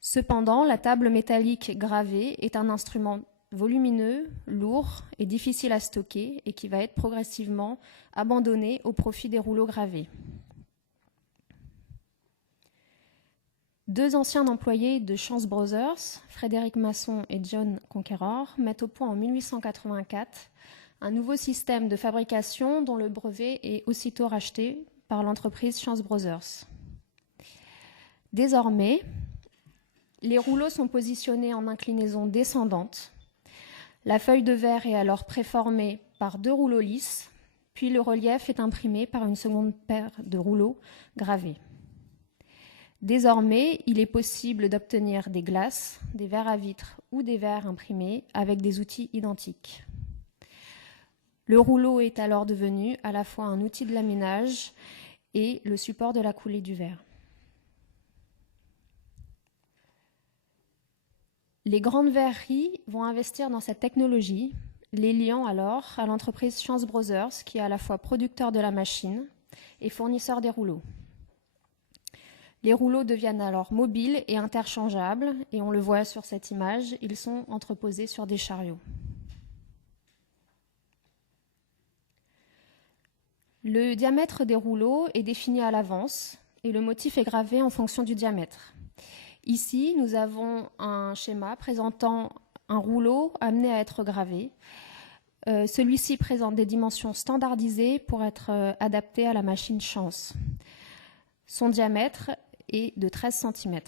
Cependant, la table métallique gravée est un instrument volumineux, lourd et difficile à stocker et qui va être progressivement abandonné au profit des rouleaux gravés. 2 anciens employés de Chance Brothers, Frédéric Masson et John Conqueror, mettent au point en 1884 un nouveau système de fabrication dont le brevet est aussitôt racheté par l'entreprise Chance Brothers. Désormais, les rouleaux sont positionnés en inclinaison descendante. La feuille de verre est alors préformée par 2 rouleaux lisses, puis le relief est imprimé par une seconde paire de rouleaux gravés. Désormais, il est possible d'obtenir des glaces, des verres à vitre ou des verres imprimés avec des outils identiques. Le rouleau est alors devenu à la fois un outil de laminage et le support de la coulée du verre. Les grandes verreries vont investir dans cette technologie, les liant alors à l'entreprise Chance Brothers, qui est à la fois producteur de la machine et fournisseur des rouleaux. Les rouleaux deviennent alors mobiles et interchangeables, et on le voit sur cette image, ils sont entreposés sur des chariots. Le diamètre des rouleaux est défini à l'avance, et le motif est gravé en fonction du diamètre. Ici, nous avons un schéma présentant un rouleau amené à être gravé. Celui-ci présente des dimensions standardisées pour être adapté à la machine Chance. Son diamètre est de 13 cm.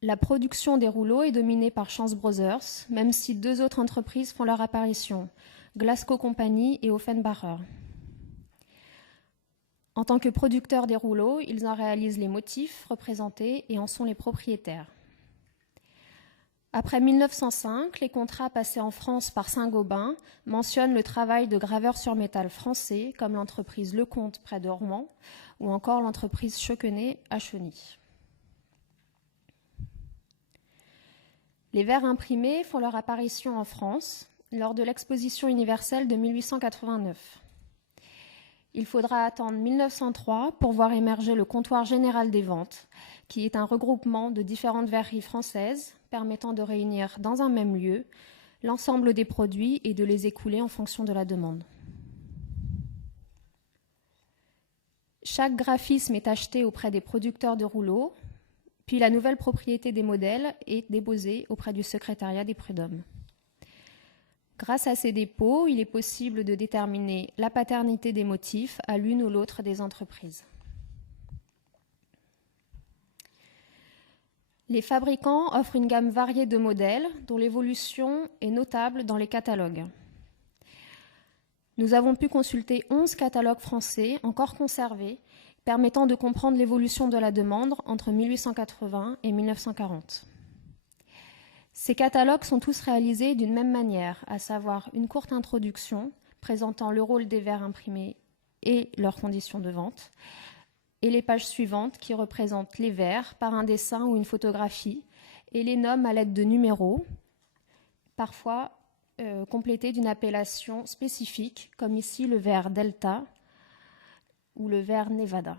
La production des rouleaux est dominée par Chance Brothers, même si 2 autres entreprises font leur apparition, Glasgow Company et Offenbacher. En tant que producteurs des rouleaux, ils en réalisent les motifs représentés et en sont les propriétaires. Après 1905, les contrats passés en France par Saint-Gobain mentionnent le travail de graveurs sur métal français, comme l'entreprise Lecomte près de Rouen, ou encore l'entreprise Choquenet à Chauny. Les verres imprimés font leur apparition en France lors de l'exposition universelle de 1889. Il faudra attendre 1903 pour voir émerger le comptoir général des ventes, qui est un regroupement de différentes verreries françaises permettant de réunir dans un même lieu l'ensemble des produits et de les écouler en fonction de la demande. Chaque graphisme est acheté auprès des producteurs de rouleaux, puis la nouvelle propriété des modèles est déposée auprès du secrétariat des prud'hommes. Grâce à ces dépôts, il est possible de déterminer la paternité des motifs à l'une ou l'autre des entreprises. Les fabricants offrent une gamme variée de modèles dont l'évolution est notable dans les catalogues. Nous avons pu consulter 11 catalogues français encore conservés, permettant de comprendre l'évolution de la demande entre 1880 et 1940. Ces catalogues sont tous réalisés d'une même manière, à savoir une courte introduction présentant le rôle des verres imprimés et leurs conditions de vente, et les pages suivantes qui représentent les verres par un dessin ou une photographie et les nomment à l'aide de numéros, parfois complétés d'une appellation spécifique, comme ici le verre Delta ou le verre Nevada.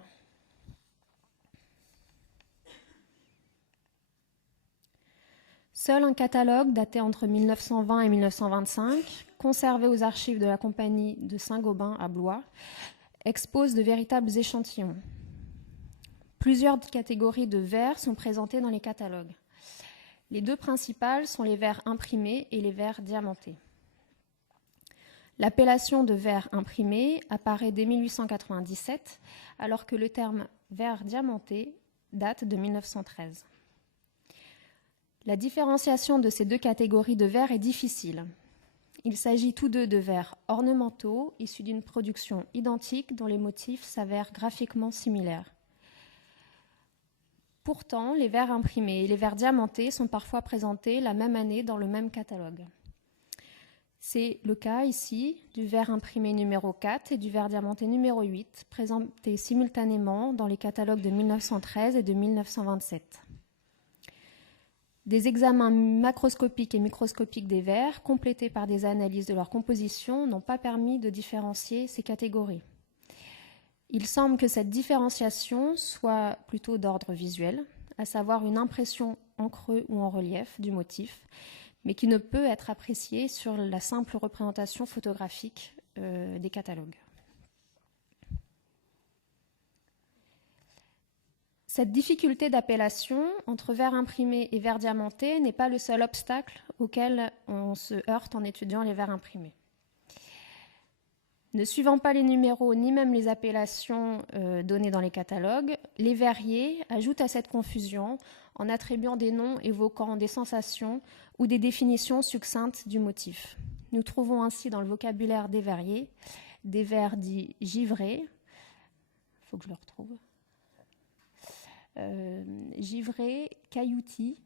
Seul un catalogue daté entre 1920 et 1925, conservé aux archives de la compagnie de Saint-Gobain à Blois, expose de véritables échantillons. Plusieurs catégories de verres sont présentées dans les catalogues. Les deux principales sont les verres imprimés et les verres diamantés. L'appellation de verre imprimé apparaît dès 1897, alors que le terme verre diamanté date de 1913. La différenciation de ces deux catégories de verres est difficile. Il s'agit tous deux de verres ornementaux, issus d'une production identique dont les motifs s'avèrent graphiquement similaires. Pourtant, les verres imprimés et les verres diamantés sont parfois présentés la même année dans le même catalogue. C'est le cas ici du verre imprimé numéro 4 et du verre diamanté numéro 8, présentés simultanément dans les catalogues de 1913 et de 1927. Des examens macroscopiques et microscopiques des verres, complétés par des analyses de leur composition, n'ont pas permis de différencier ces catégories. Il semble que cette différenciation soit plutôt d'ordre visuel, à savoir une impression en creux ou en relief du motif, mais qui ne peut être appréciée sur la simple représentation photographique des catalogues. Cette difficulté d'appellation entre verre imprimé et verre diamanté n'est pas le seul obstacle auquel on se heurte en étudiant les verres imprimés. Ne suivant pas les numéros ni même les appellations données dans les catalogues, les verriers ajoutent à cette confusion en attribuant des noms évoquant des sensations ou des définitions succinctes du motif. Nous trouvons ainsi dans le vocabulaire des verriers des verres dits givrés, il faut que je le retrouve, givrés, cailloutis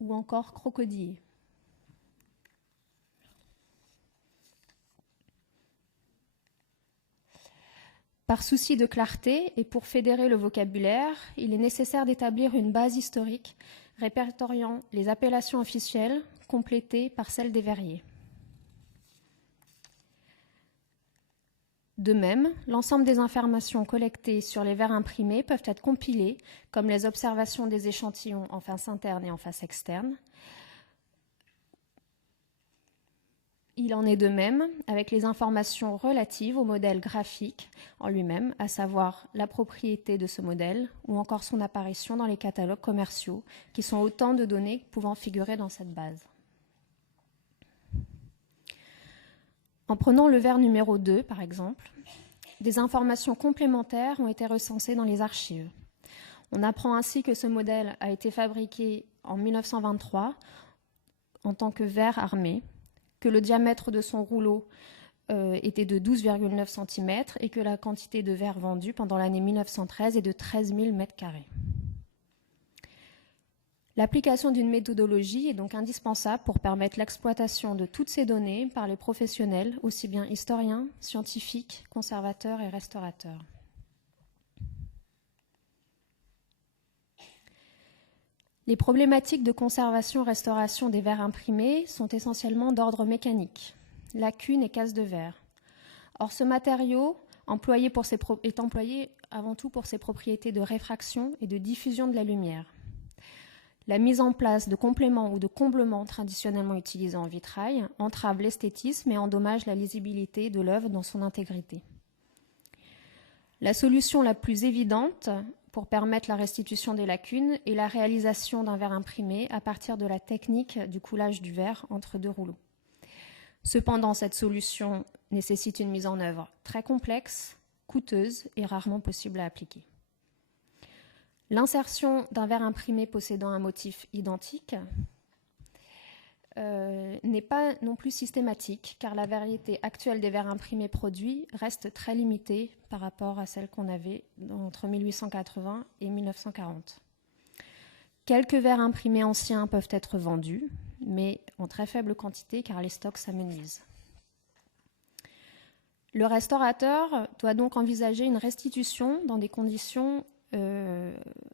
ou encore crocodillés. Par souci de clarté et pour fédérer le vocabulaire, il est nécessaire d'établir une base historique répertoriant les appellations officielles complétées par celles des verriers. De même, l'ensemble des informations collectées sur les verres imprimés peuvent être compilées, comme les observations des échantillons en face interne et en face externe. Il en est de même avec les informations relatives au modèle graphique en lui-même, à savoir la propriété de ce modèle ou encore son apparition dans les catalogues commerciaux, qui sont autant de données pouvant figurer dans cette base. En prenant le verre numéro 2, par exemple, des informations complémentaires ont été recensées dans les archives. On apprend ainsi que ce modèle a été fabriqué en 1923 en tant que verre armé, que le diamètre de son rouleau était de 12,9 cm et que la quantité de verre vendue pendant l'année 1913 est de 13 000 m². L'application d'une méthodologie est donc indispensable pour permettre l'exploitation de toutes ces données par les professionnels, aussi bien historiens, scientifiques, conservateurs et restaurateurs. Les problématiques de conservation-restauration des verres imprimés sont essentiellement d'ordre mécanique, lacunes et cases de verre. Or, ce matériau est employé avant tout pour ses propriétés de réfraction et de diffusion de la lumière. La mise en place de compléments ou de comblements traditionnellement utilisés en vitrail entrave l'esthétisme et endommage la lisibilité de l'œuvre dans son intégrité. La solution la plus évidente pour permettre la restitution des lacunes est la réalisation d'un verre imprimé à partir de la technique du coulage du verre entre deux rouleaux. Cependant, cette solution nécessite une mise en œuvre très complexe, coûteuse et rarement possible à appliquer. L'insertion d'un verre imprimé possédant un motif identique n'est pas non plus systématique, car la variété actuelle des verres imprimés produits reste très limitée par rapport à celle qu'on avait entre 1880 et 1940. Quelques verres imprimés anciens peuvent être vendus, mais en très faible quantité, car les stocks s'amenuisent. Le restaurateur doit donc envisager une restitution dans des conditions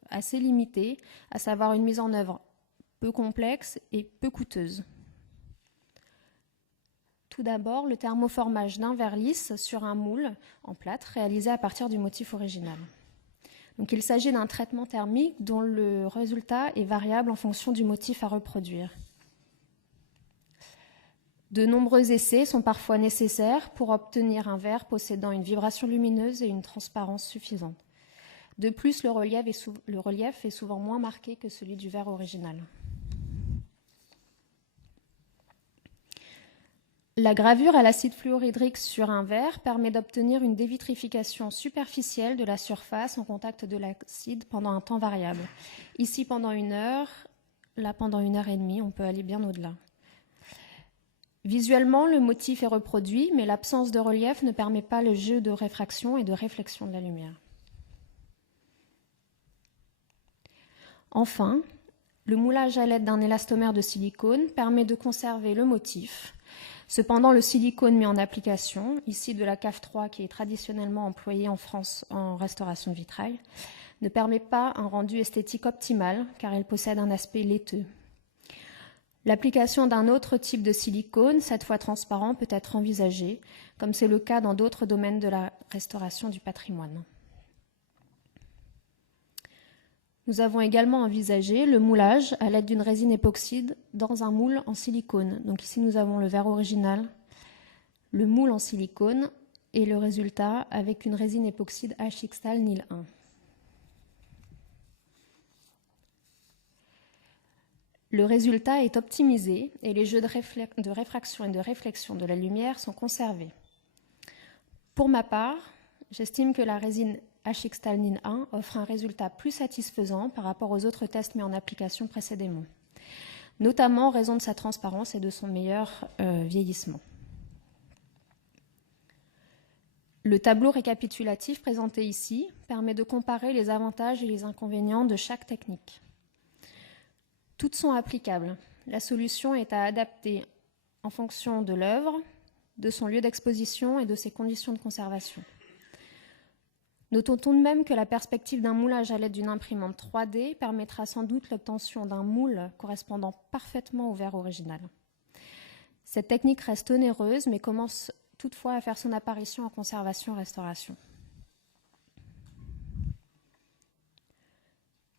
assez limitées, à savoir une mise en œuvre peu complexe et peu coûteuse. Tout d'abord, le thermoformage d'un verre lisse sur un moule en plâtre réalisé à partir du motif original. Donc, il s'agit d'un traitement thermique dont le résultat est variable en fonction du motif à reproduire. De nombreux essais sont parfois nécessaires pour obtenir un verre possédant une vibration lumineuse et une transparence suffisante. De plus, le relief est souvent moins marqué que celui du verre original. La gravure à l'acide fluorhydrique sur un verre permet d'obtenir une dévitrification superficielle de la surface en contact de l'acide pendant un temps variable. Ici pendant 1 heure, là pendant 1 heure et demie, on peut aller bien au-delà. Visuellement, le motif est reproduit, mais l'absence de relief ne permet pas le jeu de réfraction et de réflexion de la lumière. Enfin, le moulage à l'aide d'un élastomère de silicone permet de conserver le motif. Cependant, le silicone mis en application, ici de la CAF3 qui est traditionnellement employée en France en restauration de vitrail, ne permet pas un rendu esthétique optimal car il possède un aspect laiteux. L'application d'un autre type de silicone, cette fois transparent, peut être envisagée, comme c'est le cas dans d'autres domaines de la restauration du patrimoine. Nous avons également envisagé le moulage à l'aide d'une résine époxyde dans un moule en silicone. Donc ici, nous avons le verre original, le moule en silicone et le résultat avec une résine époxyde HXtal Nil 1. Le résultat est optimisé et les jeux de réfraction et de réflexion de la lumière sont conservés. Pour ma part, j'estime que la résine HXtal Nil 1 offre un résultat plus satisfaisant par rapport aux autres tests mis en application précédemment, notamment en raison de sa transparence et de son meilleur vieillissement. Le tableau récapitulatif présenté ici permet de comparer les avantages et les inconvénients de chaque technique. Toutes sont applicables. La solution est à adapter en fonction de l'œuvre, de son lieu d'exposition et de ses conditions de conservation. Notons tout de même que la perspective d'un moulage à l'aide d'une imprimante 3D permettra sans doute l'obtention d'un moule correspondant parfaitement au verre original. Cette technique reste onéreuse, mais commence toutefois à faire son apparition en conservation-restauration.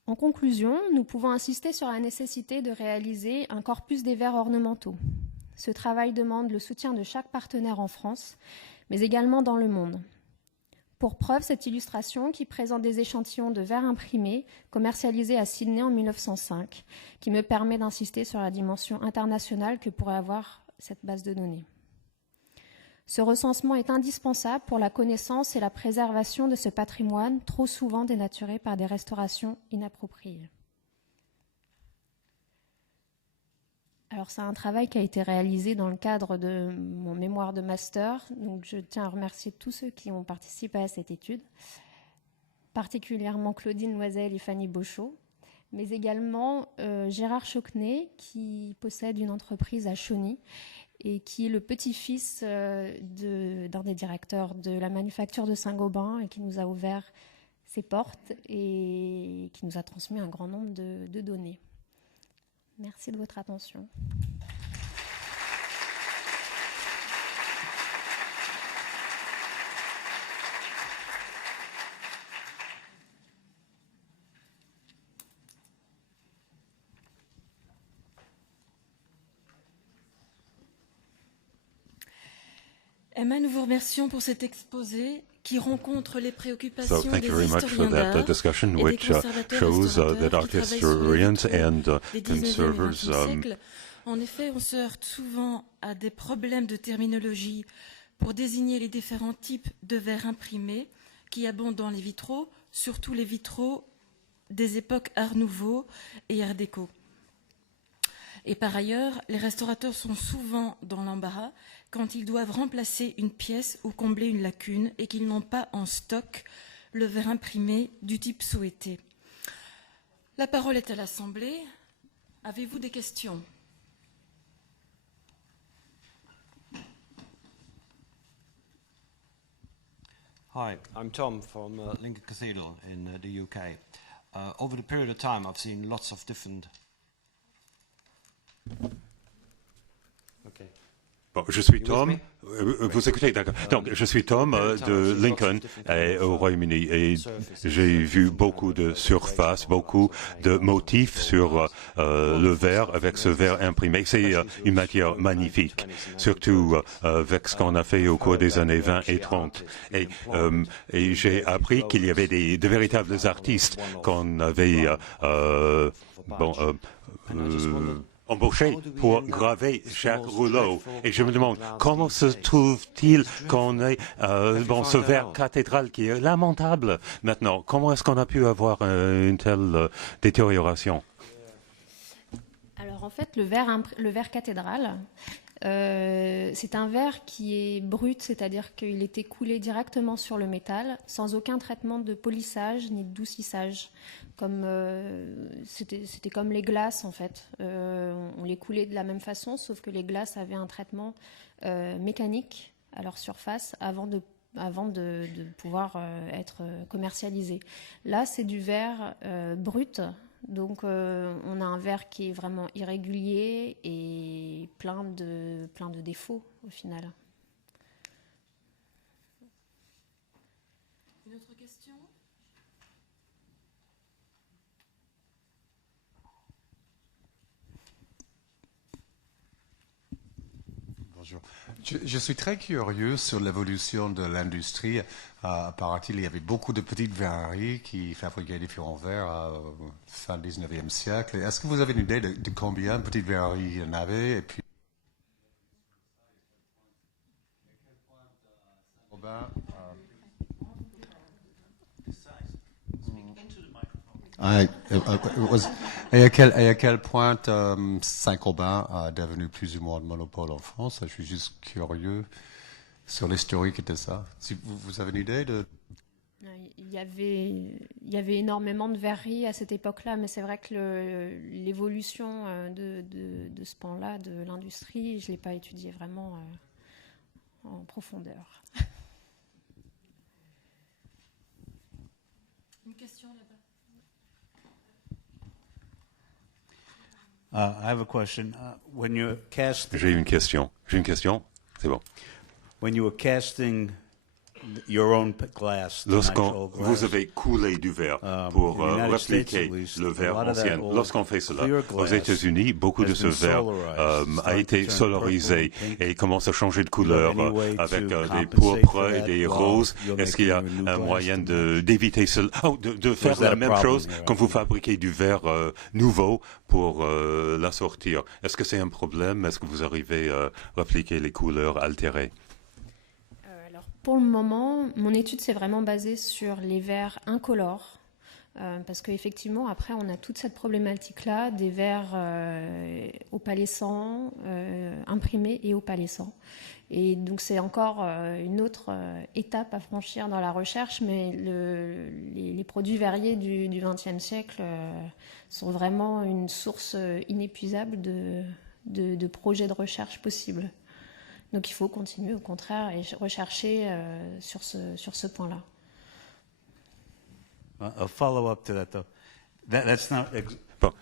En conclusion, nous pouvons insister sur la nécessité de réaliser un corpus des verres ornementaux. Ce travail demande le soutien de chaque partenaire en France, mais également dans le monde. Pour preuve, cette illustration qui présente des échantillons de verres imprimés commercialisés à Sydney en 1905, qui me permet d'insister sur la dimension internationale que pourrait avoir cette base de données. Ce recensement est indispensable pour la connaissance et la préservation de ce patrimoine trop souvent dénaturé par des restaurations inappropriées. Alors, c'est un travail qui a été réalisé dans le cadre de mon mémoire de master. Donc, je tiens à remercier tous ceux qui ont participé à cette étude, particulièrement Claudine Loisel et Fanny Beauchot, mais également Gérard Chauquenet, qui possède une entreprise à Chauny et qui est le petit-fils d'un des directeurs de la manufacture de Saint-Gobain et qui nous a ouvert ses portes et qui nous a transmis un grand nombre de données. Merci de votre attention. Emma, nous vous remercions pour cet exposé qui rencontre les So préoccupations thank des you very much for historiens that d'art discussion, et des which conservateurs shows restaurateurs that art qui travaillent sur les historians vitraux and des 19e et conservers 20e siècles. En effet, on se heurte souvent à des problèmes de terminologie pour désigner les différents types de verres imprimés qui abondent dans les vitraux, surtout les vitraux des époques Art Nouveau et Art déco. Et par ailleurs, les restaurateurs sont souvent dans l'embarras quand ils doivent remplacer une pièce ou combler une lacune et qu'ils n'ont pas en stock le verre imprimé du type souhaité. La parole est à l'Assemblée. Avez-vous des questions ? Hi, I'm Tom from Lincoln Cathedral in the UK. Over the period of time, I've seen lots of different... Okay. Bon, je suis You with Tom. me? Vous écoutez, d'accord. Donc, je suis Tom de Lincoln au Royaume-Uni et j'ai vu beaucoup de surfaces, beaucoup de motifs sur le verre avec ce verre imprimé. C'est une matière magnifique, surtout avec ce qu'on a fait au cours des années 20 et 30. Et j'ai appris qu'il y avait de véritables artistes qu'on avait embauché pour graver chaque rouleau. Et je me demande, comment se trouve-t-il qu'on ait ce verre cathédral qui est lamentable maintenant? Comment est-ce qu'on a pu avoir une telle détérioration? Alors en fait, le verre cathédral, c'est un verre qui est brut, c'est-à-dire qu'il était coulé directement sur le métal, sans aucun traitement de polissage ni de doucissage. C'était comme les glaces en fait. On les coulait de la même façon, sauf que les glaces avaient un traitement mécanique à leur surface avant de pouvoir être commercialisé. Là, c'est du verre brut. Donc, on a un verre qui est vraiment irrégulier et plein de défauts au final. Une autre question ? Bonjour. Je suis très curieux sur l'évolution de l'industrie. Paraît-il, il y avait beaucoup de petites verreries qui fabriquaient différents verres fin du 19e siècle. Est-ce que vous avez une idée de combien de petites verreries il y en avait? Et puis, et à quel point Saint-Gobain a devenu plus ou moins de monopole en France? Je suis juste curieux sur l'historique de ça. Si vous avez une idée de... Il y avait énormément de verreries à cette époque-là, mais c'est vrai que l'évolution de ce pan-là, de l'industrie, je ne l'ai pas étudié vraiment en profondeur. Une question là-bas. I have a question. When you're casting, J'ai une question. C'est bon. when you were casting your own glass, the Lorsqu'on natural glass, vous avez coulé du verre pour in the United répliquer States, at least, le a verre lot of that ancien, old lorsqu'on fait cela clear aux glass États-Unis, beaucoup de has ce been verre solarized, a été starting to turn solarisé purple and pink. et commence à changer de couleur Do you have any way avec to des compensate pourpres for et that des while roses. you're Est-ce qu'il y a making a new un glass moyen to match? d'éviter cela, de faire that la a même problem chose here? quand vous fabriquez du verre nouveau pour la sortir? Est-ce que c'est un problème? Est-ce que vous arrivez à répliquer les couleurs altérées? Pour le moment, mon étude s'est vraiment basée sur les verres incolores, parce qu'effectivement, après, on a toute cette problématique-là des verres opalescents, imprimés et opalescents. Et donc, c'est encore une autre étape à franchir dans la recherche, mais les produits verriers du XXe siècle sont vraiment une source inépuisable de projets de recherche possibles. Donc il faut continuer au contraire et rechercher sur ce point-là. A follow-up to that, though. That's not. Bon,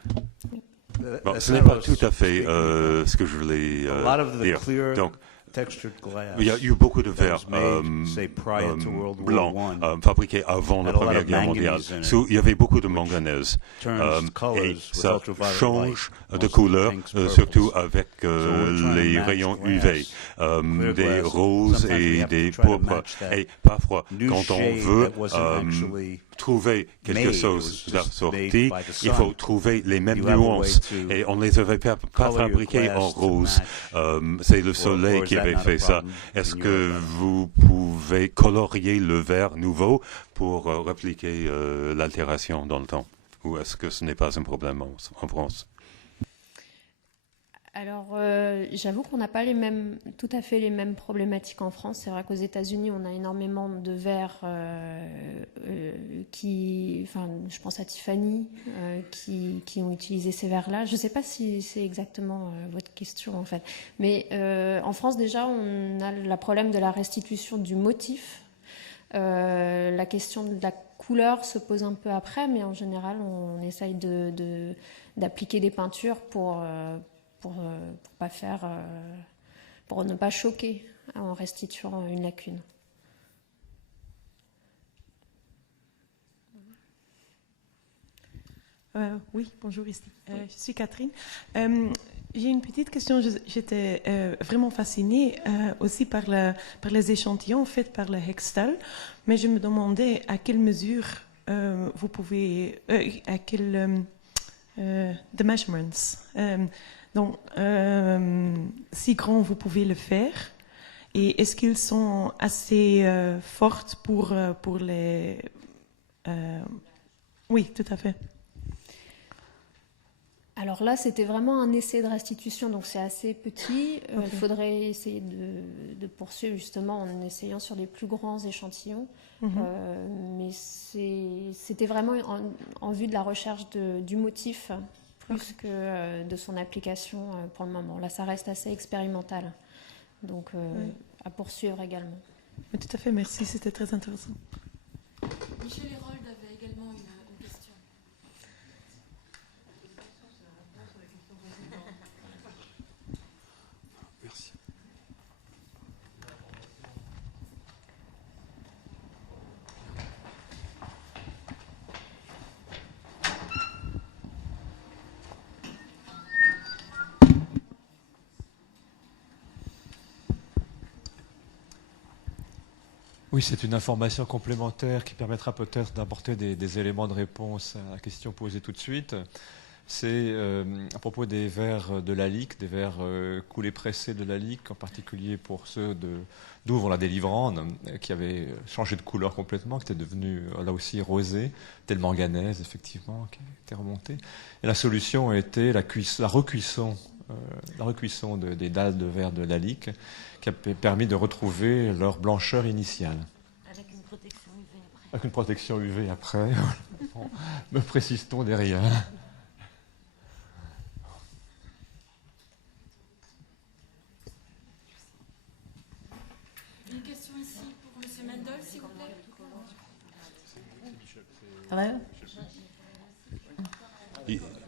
ce n'est pas tout à fait ce que je voulais dire. Donc, textured glass. Il y a eu beaucoup de verre that was made, say, prior to World War blanc I, fabriqués avant la had a lot Première of Guerre mondiale. manganese in it, Il y avait beaucoup de manganèse. turns colors Et with ça ultraviolet change light, de mostly couleur, pinks, purples. surtout avec we're trying to les match rayons glass, UV, clear des glass. roses Sometimes we et have to des try to pourpres. match that Et parfois, new quand on shade veut that wasn't actually trouver quelque made, chose it was just made d'assorti, by the il faut sun. trouver les mêmes You have a way nuances. to Et on ne les avait pas color your fabriquées glass en to rose. match. C'est le Or soleil is qui that avait not a fait ça. problem Est-ce in que Europe? vous pouvez colorier le verre nouveau pour répliquer l'altération dans le temps? Ou est-ce que ce n'est pas un problème en France? Alors, j'avoue qu'on n'a pas tout à fait les mêmes problématiques en France. C'est vrai qu'aux États-Unis, on a énormément de verres je pense à Tiffany, qui ont utilisé ces verres-là. Je ne sais pas si c'est exactement votre question, en fait. Mais en France, déjà, on a le problème de la restitution du motif. La question de la couleur se pose un peu après, mais en général, on essaye d'appliquer des peintures pour ne pas choquer en restituant une lacune. Oui, bonjour, je suis Catherine. J'ai une petite question. J'étais vraiment fascinée aussi par les échantillons faits par le Hextall, mais je me demandais à quelle mesure vous pouvez, the measurements. Donc, si grand vous pouvez le faire, et est-ce qu'ils sont assez fortes pour les... Oui, tout à fait. Alors là, c'était vraiment un essai de restitution, donc c'est assez petit. Il faudrait essayer de poursuivre justement en essayant sur des plus grands échantillons. Mais c'était vraiment en vue de la recherche du motif plus que de son application pour le moment. Là, ça reste assez expérimental, donc à poursuivre également. Oui, tout à fait, merci, c'était très intéressant. Michel Hérold avait également une question. Merci. Oui, c'est une information complémentaire qui permettra peut-être d'apporter des éléments de réponse à la question posée tout de suite. C'est à propos des verres de Lalique, des verres coulés pressés de Lalique, en particulier pour ceux d'où on la délivrande, qui avaient changé de couleur complètement, qui étaient devenus là aussi rosés, tel manganèse effectivement, qui était remonté. Et la solution était la recuisson des dalles de verre de Lalique, qui a permis de retrouver leur blancheur initiale. Avec une protection UV après. Avec une protection UV après. Bon, me précise-t-on derrière. Une question ici pour M. Mendel, s'il vous plaît. Hello?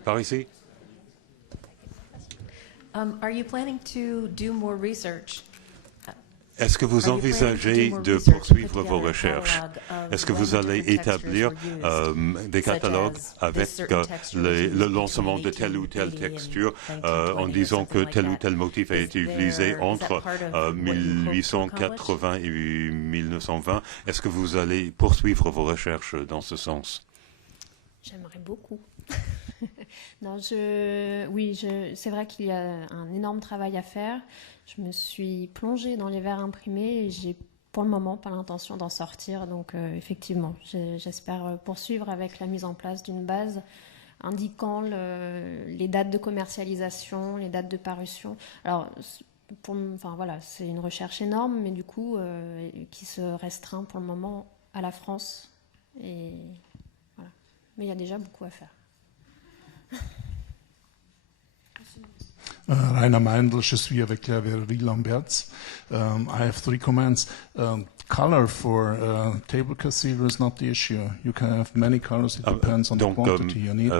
Par ici. Are you planning to do more research? Est-ce que vous envisagez de poursuivre vos recherches? Est-ce que vous allez établir des catalogues avec le lancement de telle ou telle texture en disant que tel ou tel motif a été utilisé entre 1880 et 1920? Est-ce que vous allez poursuivre vos recherches dans ce sens? J'aimerais beaucoup. Non, c'est vrai qu'il y a un énorme travail à faire. Je me suis plongée dans les verres imprimés et j'ai pour le moment pas l'intention d'en sortir. Donc effectivement, j'espère poursuivre avec la mise en place d'une base indiquant les dates de commercialisation, les dates de parution. Alors, c'est une recherche énorme, mais du coup, qui se restreint pour le moment à la France. Et voilà. Mais il y a déjà beaucoup à faire. Rainer Meindl, je suis avec la Verrerie Lamberts. I have 3 comments. Color for table cathedral is not the issue. You can have many colors. It depends on the quantity you need.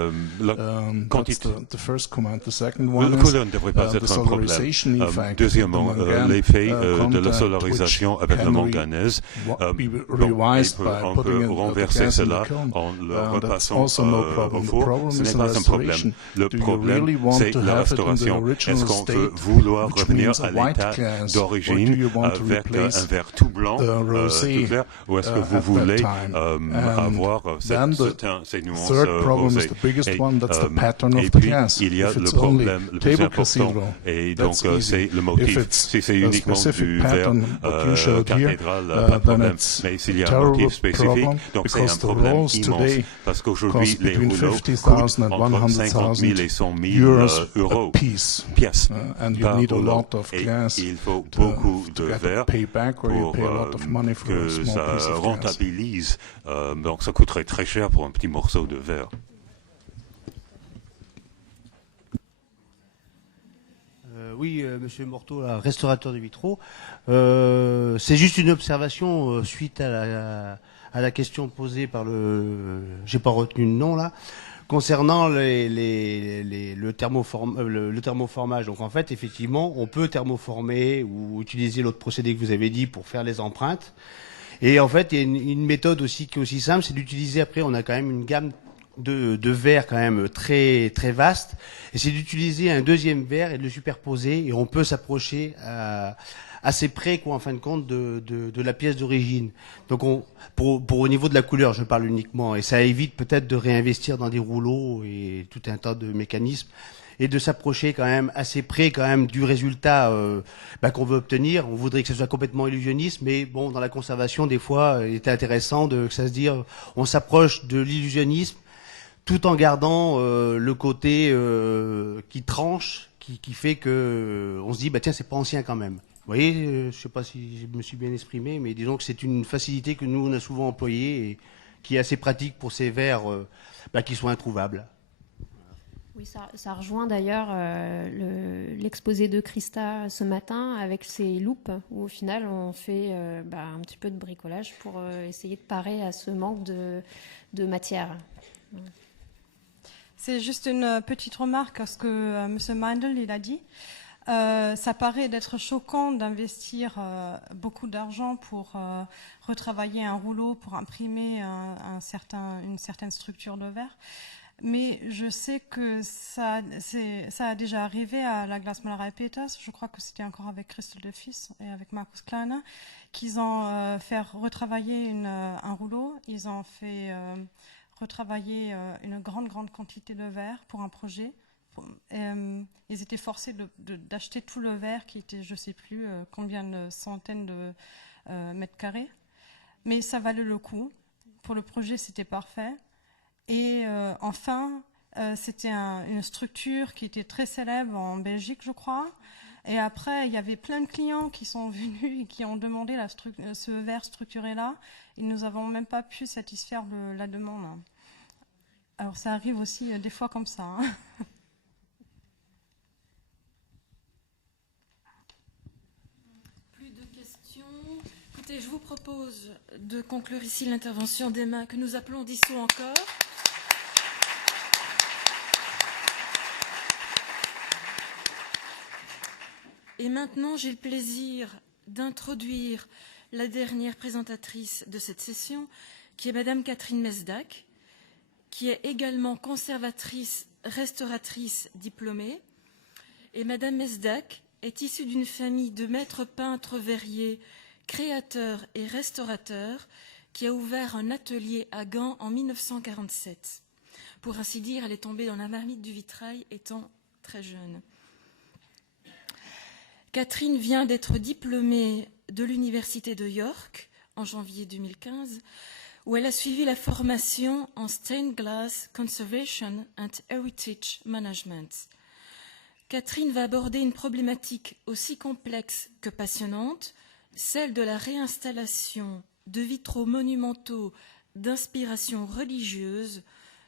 That's the first comment. The second one le couleur ne devrait pas être un problème. Deuxièmement, l'effet de la solarisation avec le manganèse, on peut renverser cela en le repassant au four. Ce n'est pas un problème. Le problème, c'est la restauration. Est-ce qu'on veut vouloir revenir à l'état d'origine avec un verre tout blanc, tout clair, ou est-ce que vous voulez avoir ces nuances rosées? Et puis, il y a le problème le plus important, et donc c'est le motif. Si c'est uniquement du verre cathédral, pas de problème. Mais s'il y a un motif spécifique, donc c'est un problème immense, parce qu'aujourd'hui, les rouleaux coûtent entre 50 000 et 100 000 euros pièce par rouleau. Et il faut beaucoup de verre pour que ça rentabilise. Donc ça coûterait très cher pour un petit morceau de verre. Oui, Monsieur Morteau, restaurateur de vitraux. C'est juste une observation suite à la question posée par j'ai pas retenu le nom là, concernant le thermoformage. Donc en fait, effectivement, on peut thermoformer ou utiliser l'autre procédé que vous avez dit pour faire les empreintes. Et en fait, il y a une méthode aussi qui est aussi simple, c'est d'utiliser, après, on a quand même une gamme de verres quand même très très vaste, et c'est d'utiliser un deuxième verre et de le superposer, et on peut s'approcher assez près, quoi, en fin de compte, de la pièce d'origine. Donc pour au niveau de la couleur, je parle uniquement, et ça évite peut-être de réinvestir dans des rouleaux et tout un tas de mécanismes, et de s'approcher quand même assez près quand même du résultat qu'on veut obtenir. On voudrait que ce soit complètement illusionniste, mais bon, dans la conservation, des fois, il était intéressant que ça se dire, on s'approche de l'illusionnisme, tout en gardant le côté qui tranche, qui fait que on se dit, tiens, c'est pas ancien quand même. Vous voyez, je sais pas si je me suis bien exprimé, mais disons que c'est une facilité que nous, on a souvent employée et qui est assez pratique pour ces verres qui sont introuvables. Oui, ça rejoint d'ailleurs l'exposé de Christa ce matin avec ses loupes, où au final on fait un petit peu de bricolage pour essayer de parer à ce manque de matière. C'est juste une petite remarque à ce que M. Meindl il a dit. Ça paraît d'être choquant d'investir beaucoup d'argent pour retravailler un rouleau, pour imprimer une certaine structure de verre. Mais je sais que ça a déjà arrivé à la Glasmalerei Peters, je crois que c'était encore avec Christel de Fils et avec Markus Kleiner, qu'ils ont fait retravailler un rouleau, ils ont fait retravailler une grande quantité de verre pour un projet. Ils étaient forcés d'acheter tout le verre qui était, je ne sais plus combien de centaines de mètres carrés, mais ça valait le coup. Pour le projet, c'était parfait. Et enfin, c'était une structure qui était très célèbre en Belgique, je crois. Et après, il y avait plein de clients qui sont venus et qui ont demandé ce verre structuré-là. Et nous n'avons même pas pu satisfaire la demande. Alors, ça arrive aussi des fois comme ça. Hein. Plus de questions. Écoutez, je vous propose de conclure ici l'intervention d'Emma, que nous applaudissons encore. Et maintenant, j'ai le plaisir d'introduire la dernière présentatrice de cette session, qui est Madame Catherine Mesdac, qui est également conservatrice, restauratrice diplômée. Et Madame Mesdac est issue d'une famille de maîtres peintres verriers, créateurs et restaurateurs, qui a ouvert un atelier à Gand en 1947. Pour ainsi dire, elle est tombée dans la marmite du vitrail étant très jeune. Catherine vient d'être diplômée de l'Université de York en janvier 2015, où elle a suivi la formation en Stained Glass Conservation and Heritage Management. Catherine va aborder une problématique aussi complexe que passionnante, celle de la réinstallation de vitraux monumentaux d'inspiration religieuse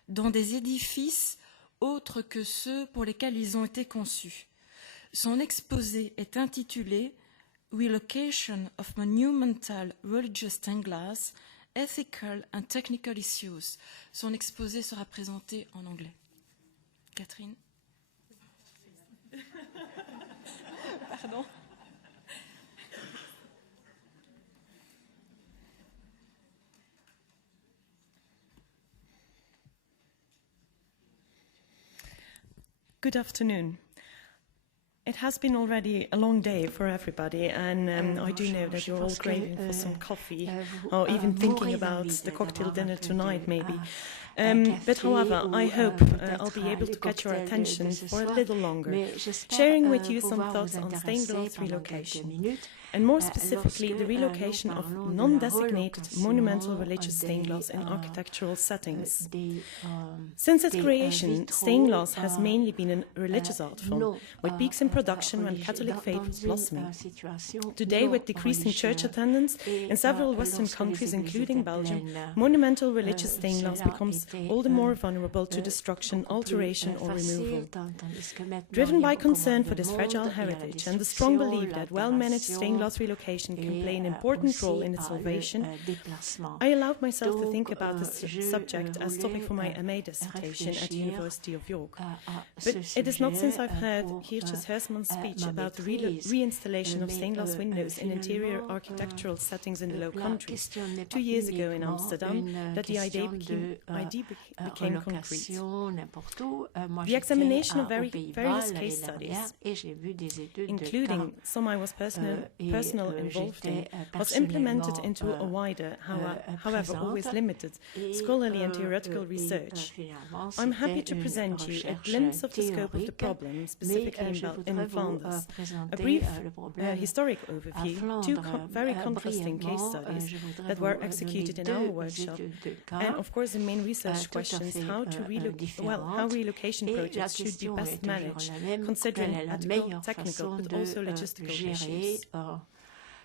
dans des édifices autres que ceux pour lesquels ils ont été conçus. Son exposé est intitulé Relocation of Monumental Religious Stained Glass, Ethical and Technical Issues. Son exposé sera présenté en anglais. Catherine. Pardon. Good afternoon. It has been already a long day for everybody, and I do know that you're all craving for some coffee, or even thinking about the cocktail dinner tonight, maybe. But however, I hope I'll be able to catch your attention for a little longer, sharing with you some thoughts on stained glass relocation, and more specifically the relocation of non-designated monumental religious stained glass in architectural settings. Since its creation, stained glass has mainly been a religious art form, with peaks in production when Catholic faith was blossoming. Today, with decreasing church attendance in several Western countries, including Belgium, monumental religious stained glass becomes all the more vulnerable to destruction, alteration or removal. Driven by concern for this fragile heritage and the strong belief that well-managed stained glass relocation can play an important role in its salvation, I allowed myself to think about this subject as topic for my MA dissertation at the University of York. But it is not since I've heard Geertjes Huisman's speech about the reinstallation of stained glass windows in interior architectural settings in the Low Countries 2 years ago in Amsterdam that the idea became concrete. The examination of various case studies, including some I was personally involved in, was implemented into a wider, however always limited, scholarly and theoretical research. I'm happy to present you a glimpse of the scope of the problem, specifically in Flanders, a brief historic overview, two very contrasting case studies that were executed in our workshop, and of course the main research questions how relocation projects should be best managed, considering ethical, technical, but also logistical issues.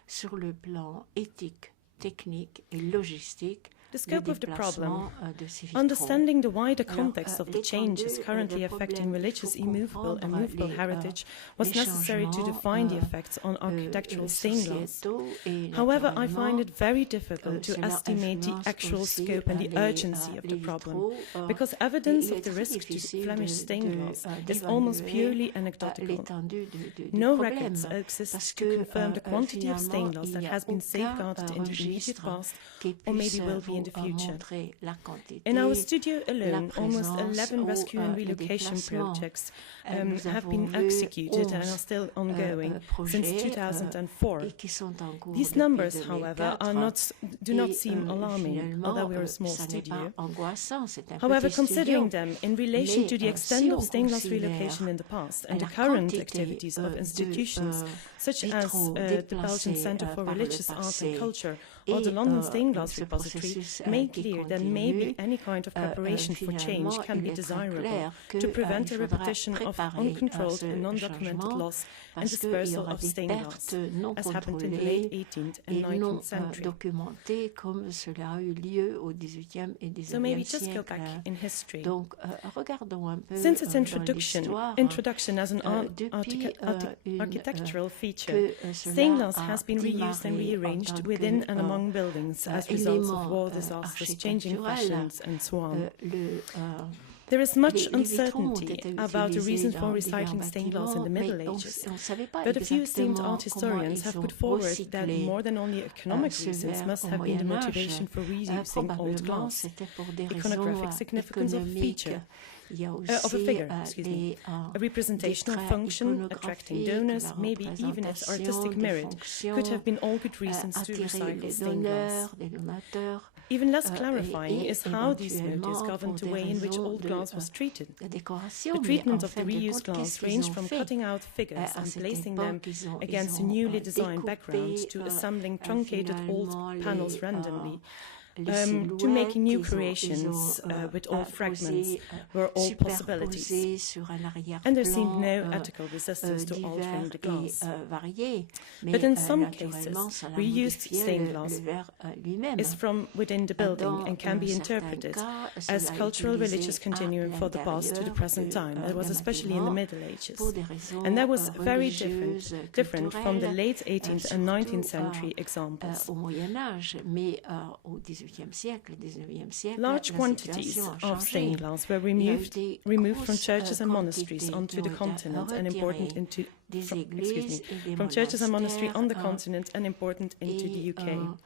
Sur le plan éthique, technique et logistique, the scope of the problem, understanding the wider context of the changes currently affecting religious immovable and movable heritage was necessary to define the effects on architectural stained glass. However, I find it very difficult to estimate the actual scope and the urgency of the problem, because evidence of the risk to Flemish stained glass is almost purely anecdotal. No records exist to confirm the quantity of stained glass that has been safeguarded in the immediate past, or maybe will be in the future. In our studio alone, almost 11 rescue and relocation projects have been executed and are still ongoing since 2004. These numbers, however, do not seem alarming, although we are a small studio. However, considering them in relation to the extent of stained glass relocation in the past and the current activities of institutions such as the Belgian Centre for Religious Arts and Culture or the London Stained Glass Repository, make clear that maybe any kind of preparation for change can be desirable to prevent a repetition of uncontrolled and non-documented loss and dispersal of stained glass, as happened in the late 18th and 19th century. So maybe just go back in history. Since its introduction as an architectural feature, stained glass has been reused and rearranged within and among buildings as results of war disasters, changing fashions, and so on. There is much uncertainty about the reasons for recycling stained glass in the Middle Ages, but a few esteemed art historians have put forward that more than only economic reasons must have been the motivation for reusing old glass. Iconographic significance of a figure, a representational function, attracting donors, maybe even its artistic merit, could have been all good reasons to recycle stained glass. Even less clarifying is how these motives governed the way in which old glass was treated. The treatment of the reused glass ranged from cutting out figures and placing them against a newly designed background to assembling truncated old panels randomly, to make new creations with all fragments were all possibilities. And there seemed no ethical resistance to altering the glass. But in some cases, reused stained glass is from within the building and can be interpreted as cultural religious continuum for the past to the present time. That was especially in the Middle Ages. And that was very different from the late 18th and 19th century examples. Large quantities of stained glass were removed from churches and monasteries onto the continent and important into from churches and monasteries on the continent and important into the UK.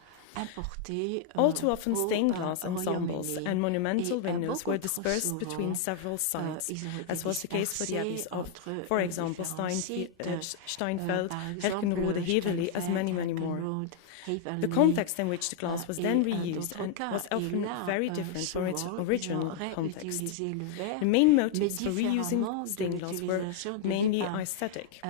All too often stained glass ensembles and monumental windows were dispersed between several sites, as was the case for the abbeys of, for example, Steinfeld, Herkenrode, Heverlee, as many more. The context in which the glass was then reused was often very different from its original context. The main motives for reusing stained glass were mainly aesthetic,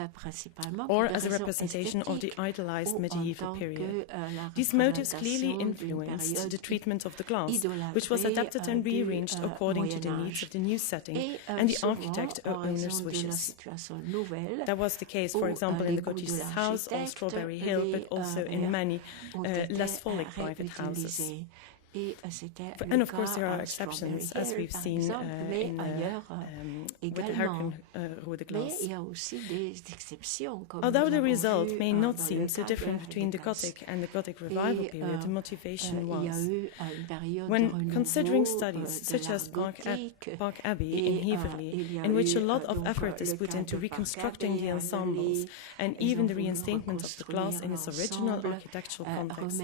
or as a representation of the idealized medieval period. These motives clearly influenced the treatment of the glass, which was adapted and rearranged according to the needs of the new setting and the architect or owner's wishes. That was the case, for example, in the Cotis's house on Strawberry Hill, but also in many less frolic private houses. And of course there are exceptions, as we've seen with the Herkenrode glass. Although the result may not seem so different between the Gothic and the Gothic Revival period, the motivation was. When considering studies such as Park Abbey in Heverlee, in which a lot of effort is put into reconstructing the ensembles and even the reinstatement of the glass in its original architectural context,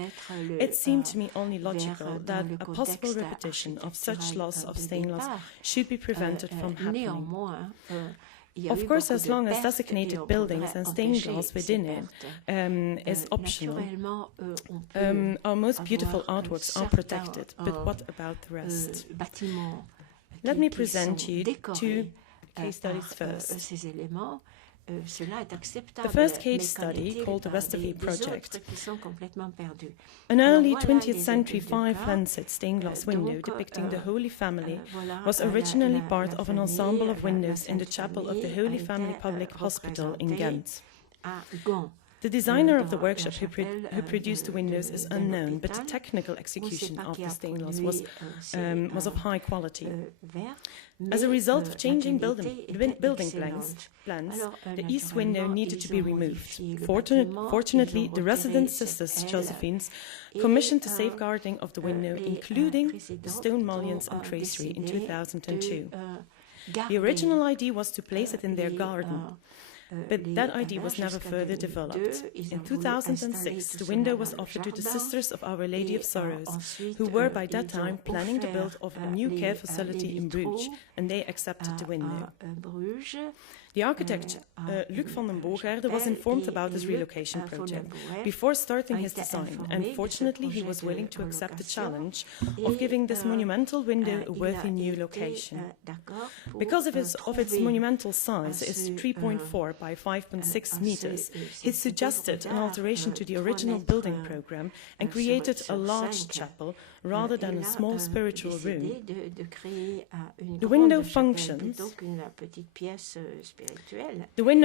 it seemed to me only logical that a possible repetition of such loss of stained glass should be prevented from happening. Of course, as long as designated buildings and stained glass within it is optional, our most beautiful artworks are protected, but what about the rest? Let me present you two case studies first. The first case study, called the Westervliet Project, an early 20th century 5-lancet stained glass window depicting the Holy Family was originally part of an ensemble of windows in the chapel of the Holy Family Public Hospital in Ghent. The designer of the workshop who produced the windows is unknown, but the technical execution of the stained glass was of high quality. As a result of changing building plans, the east window needed to be removed. Fortunately, the resident sisters, Josephines, commissioned the safeguarding of the window, including the stone mullions and tracery, in 2002. The original idea was to place it in their garden. But that idea was never further developed. In 2006, the window was offered to the Sisters of Our Lady of Sorrows, who were by that time planning the build of a new care facility in Bruges, and they accepted the window. The architect, Luc van den Boogaarde, was informed about this relocation project before starting his design, and fortunately he was willing to accept the challenge of giving this monumental window a worthy new location. Because of its monumental size, is 3.4 by 5.6 meters, he suggested an alteration to the original building program and created a large chapel rather than a small spiritual room. The window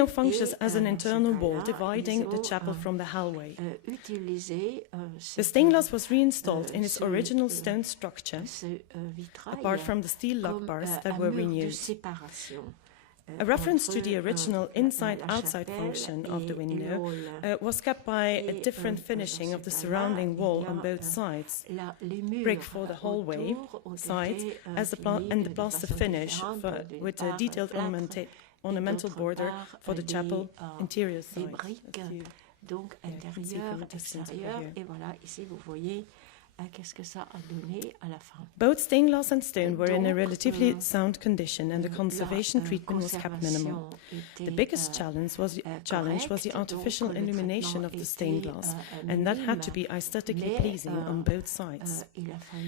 functions as an internal wall dividing the chapel from the hallway. The stained glass was reinstalled in its original stone structure, apart from the steel lock bars that were renewed. A reference to the original inside-outside function of the window was kept by a different finishing of the surrounding wall on both sides. Brick for the hallway side and the plaster finish with a detailed ornamental border for the chapel interior side. Donc intérieur, extérieur, et voilà, ici vous voyez qu'est-ce que ça a donné à la fin. Both stained glass and stone were in a relatively sound condition, and the conservation treatment was kept minimal. The biggest challenge was the artificial illumination of the stained glass, and that had to be aesthetically pleasing on both sides.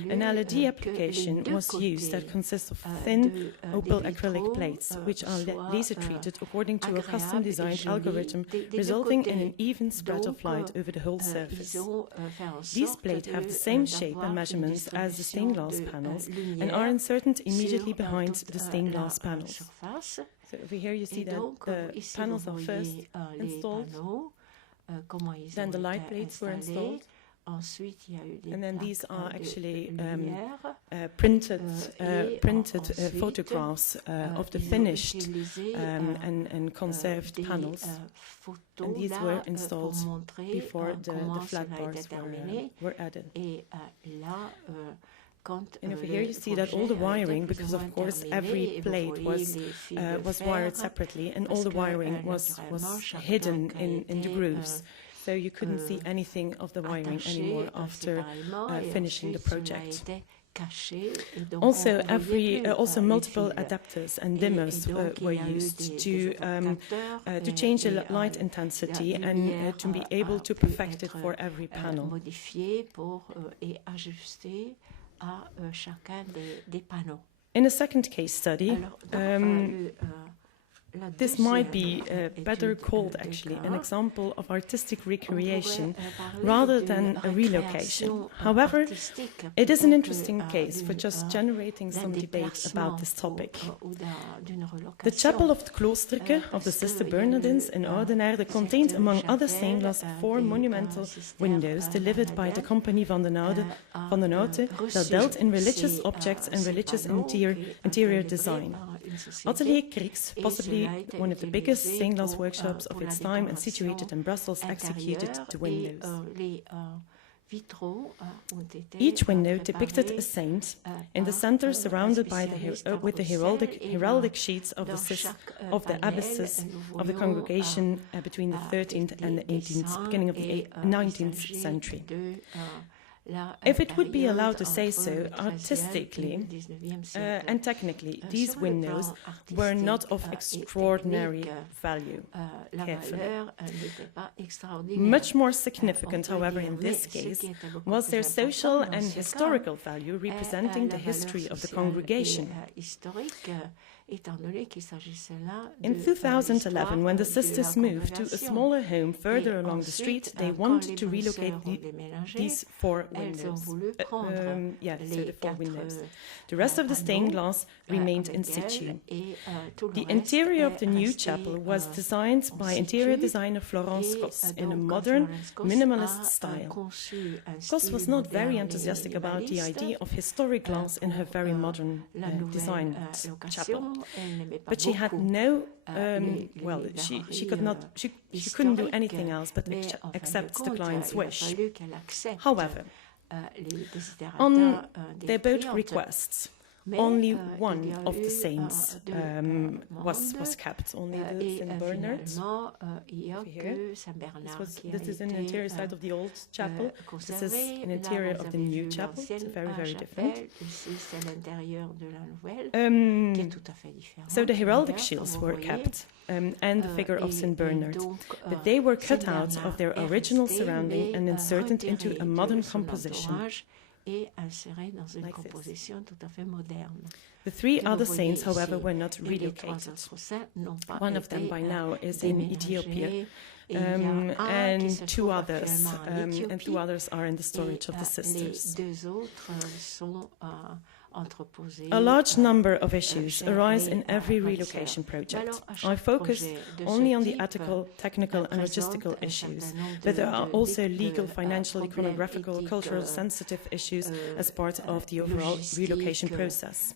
An LED application was used that consists of thin opal acrylic plates, which are laser treated according to a custom-designed algorithm, resulting in an even spread of light over the whole surface. These plates have the same same shape and measurements as the stained glass panels and are inserted immediately behind the stained glass panels. So over here you see that the panels are first installed, then the light plates were installed, and then these are actually printed photographs of the finished and conserved panels, and these were installed before the flat bars were added. And over here you see that all the wiring, because of course every plate was wired separately, and all the wiring was hidden in the grooves. So you couldn't see anything of the wiring anymore after finishing the project. Also, multiple adapters and dimmers were used to change the light intensity and to be able to perfect it for every panel. In a second case study, this might be better called actually an example of artistic recreation rather than a relocation. However, it is an interesting case for just generating some debate about this topic. The chapel of the Kloosterke of the Sister Bernardines in Oudenaarde contained, among other stained glass, 4 monumental windows delivered by the Compagnie van den Oude that dealt in religious objects and religious interior design. Atelier Krieks, possibly one of the biggest stained glass workshops of its time and situated in Brussels, executed the windows. Each window depicted a saint, in the center surrounded by with the heraldic sheets of the abbesses of the congregation between the 13th and the 18th, beginning of the 19th century. If it would be allowed to say so, artistically and technically, these windows were not of extraordinary value. Much more significant, however, in this case, was their social and historical value, representing the history of the congregation. In 2011, when the sisters moved to a smaller home further along the street, they wanted to relocate these 4 windows. So the 4 windows. The rest of the stained glass remained in situ. The interior of the new chapel was designed by interior designer Florence Cos in a modern, minimalist style. Cos was not very enthusiastic about the idea of historic glass in her very modern designed chapel. But she had no, she couldn't do anything else but accept the client's wish. However, on their both requests, only one of the saints was kept, only the St. Bernard. This is in the interior side of the old chapel. This is an interior of the new chapel. It's very, very different. So the heraldic shields were kept, and the figure of St. Bernard, but they were cut out of their original surrounding and inserted into a modern composition. Like the 3 other saints, however, were not relocated. One of them by now is in Ethiopia, and 2 others, are in the storage of the sisters. A large number of issues arise in every relocation project. I focused only on the ethical, technical and logistical issues, but there are also legal, financial, iconographical, cultural, sensitive issues as part of the overall relocation process.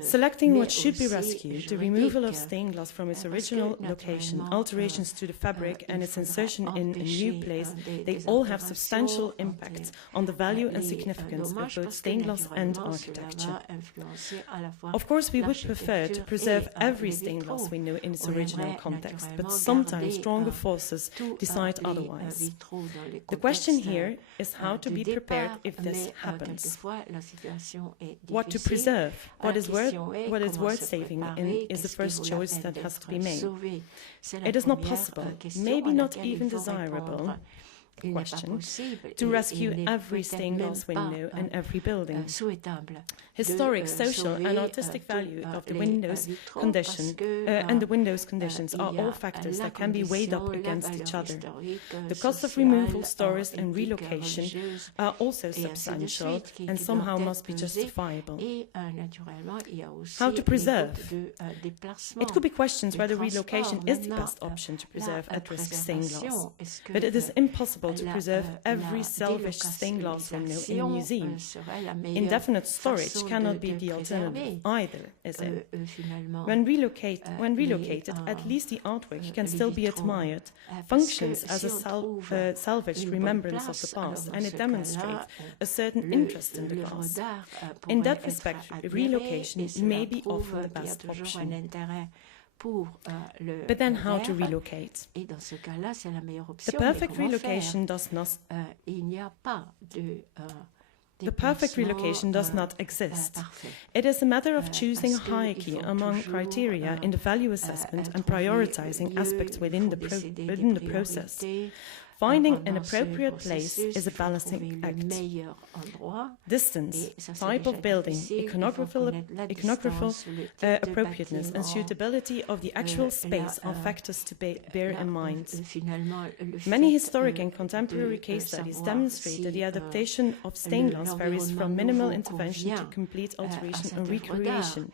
Selecting what should be rescued, the removal of stained glass from its original location, alterations to the fabric and its insertion in a new place, they all have substantial impact on the value and significance of both stained glass and architecture. Of course, we would prefer to preserve every stained glass window in its original context, but sometimes stronger forces decide otherwise. The question here is how to be prepared if this happens. What to preserve, what is worth saving is the first choice that has to be made. It is not possible, maybe not even desirable, question to rescue every stained glass window and every building. Historic, social and artistic value of the windows condition and the windows conditions are all factors that can be weighed up against each other. The cost of removal, storage and relocation are also substantial and somehow must be justifiable. How to preserve? It could be questioned whether relocation is the best option to preserve at-risk stained glass, but it is impossible to preserve every salvaged stained glass window in a museum. Indefinite storage cannot be the alternative either, is it? When relocated, at least the artwork can still be admired, functions as a salvaged remembrance of the past, and it demonstrates a certain interest in the glass. In that respect, relocation may be often the best option. But then how to relocate? The perfect relocation does not exist. It is a matter of choosing a hierarchy among criteria in the value assessment and prioritizing aspects within the process. Finding an appropriate place is a balancing act. Distance, type of building, iconographical appropriateness and suitability of the actual space are factors to bear in mind. Many historic and contemporary case studies demonstrate that the adaptation of stained glass varies from minimal intervention to complete alteration and recreation.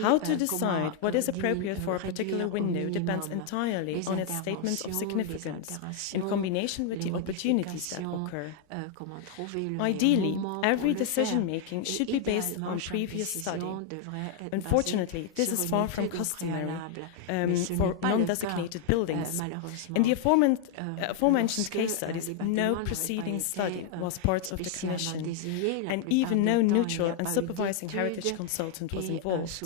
How to decide what is appropriate for a particular window depends entirely on its statement of significance, in combination with the opportunities that occur. Ideally, every decision-making should be based on previous study. Unfortunately, this is far from customary for non-designated buildings. In the aforementioned case studies, no preceding study was part of the commission, and even no neutral and supervising heritage consultant was involved.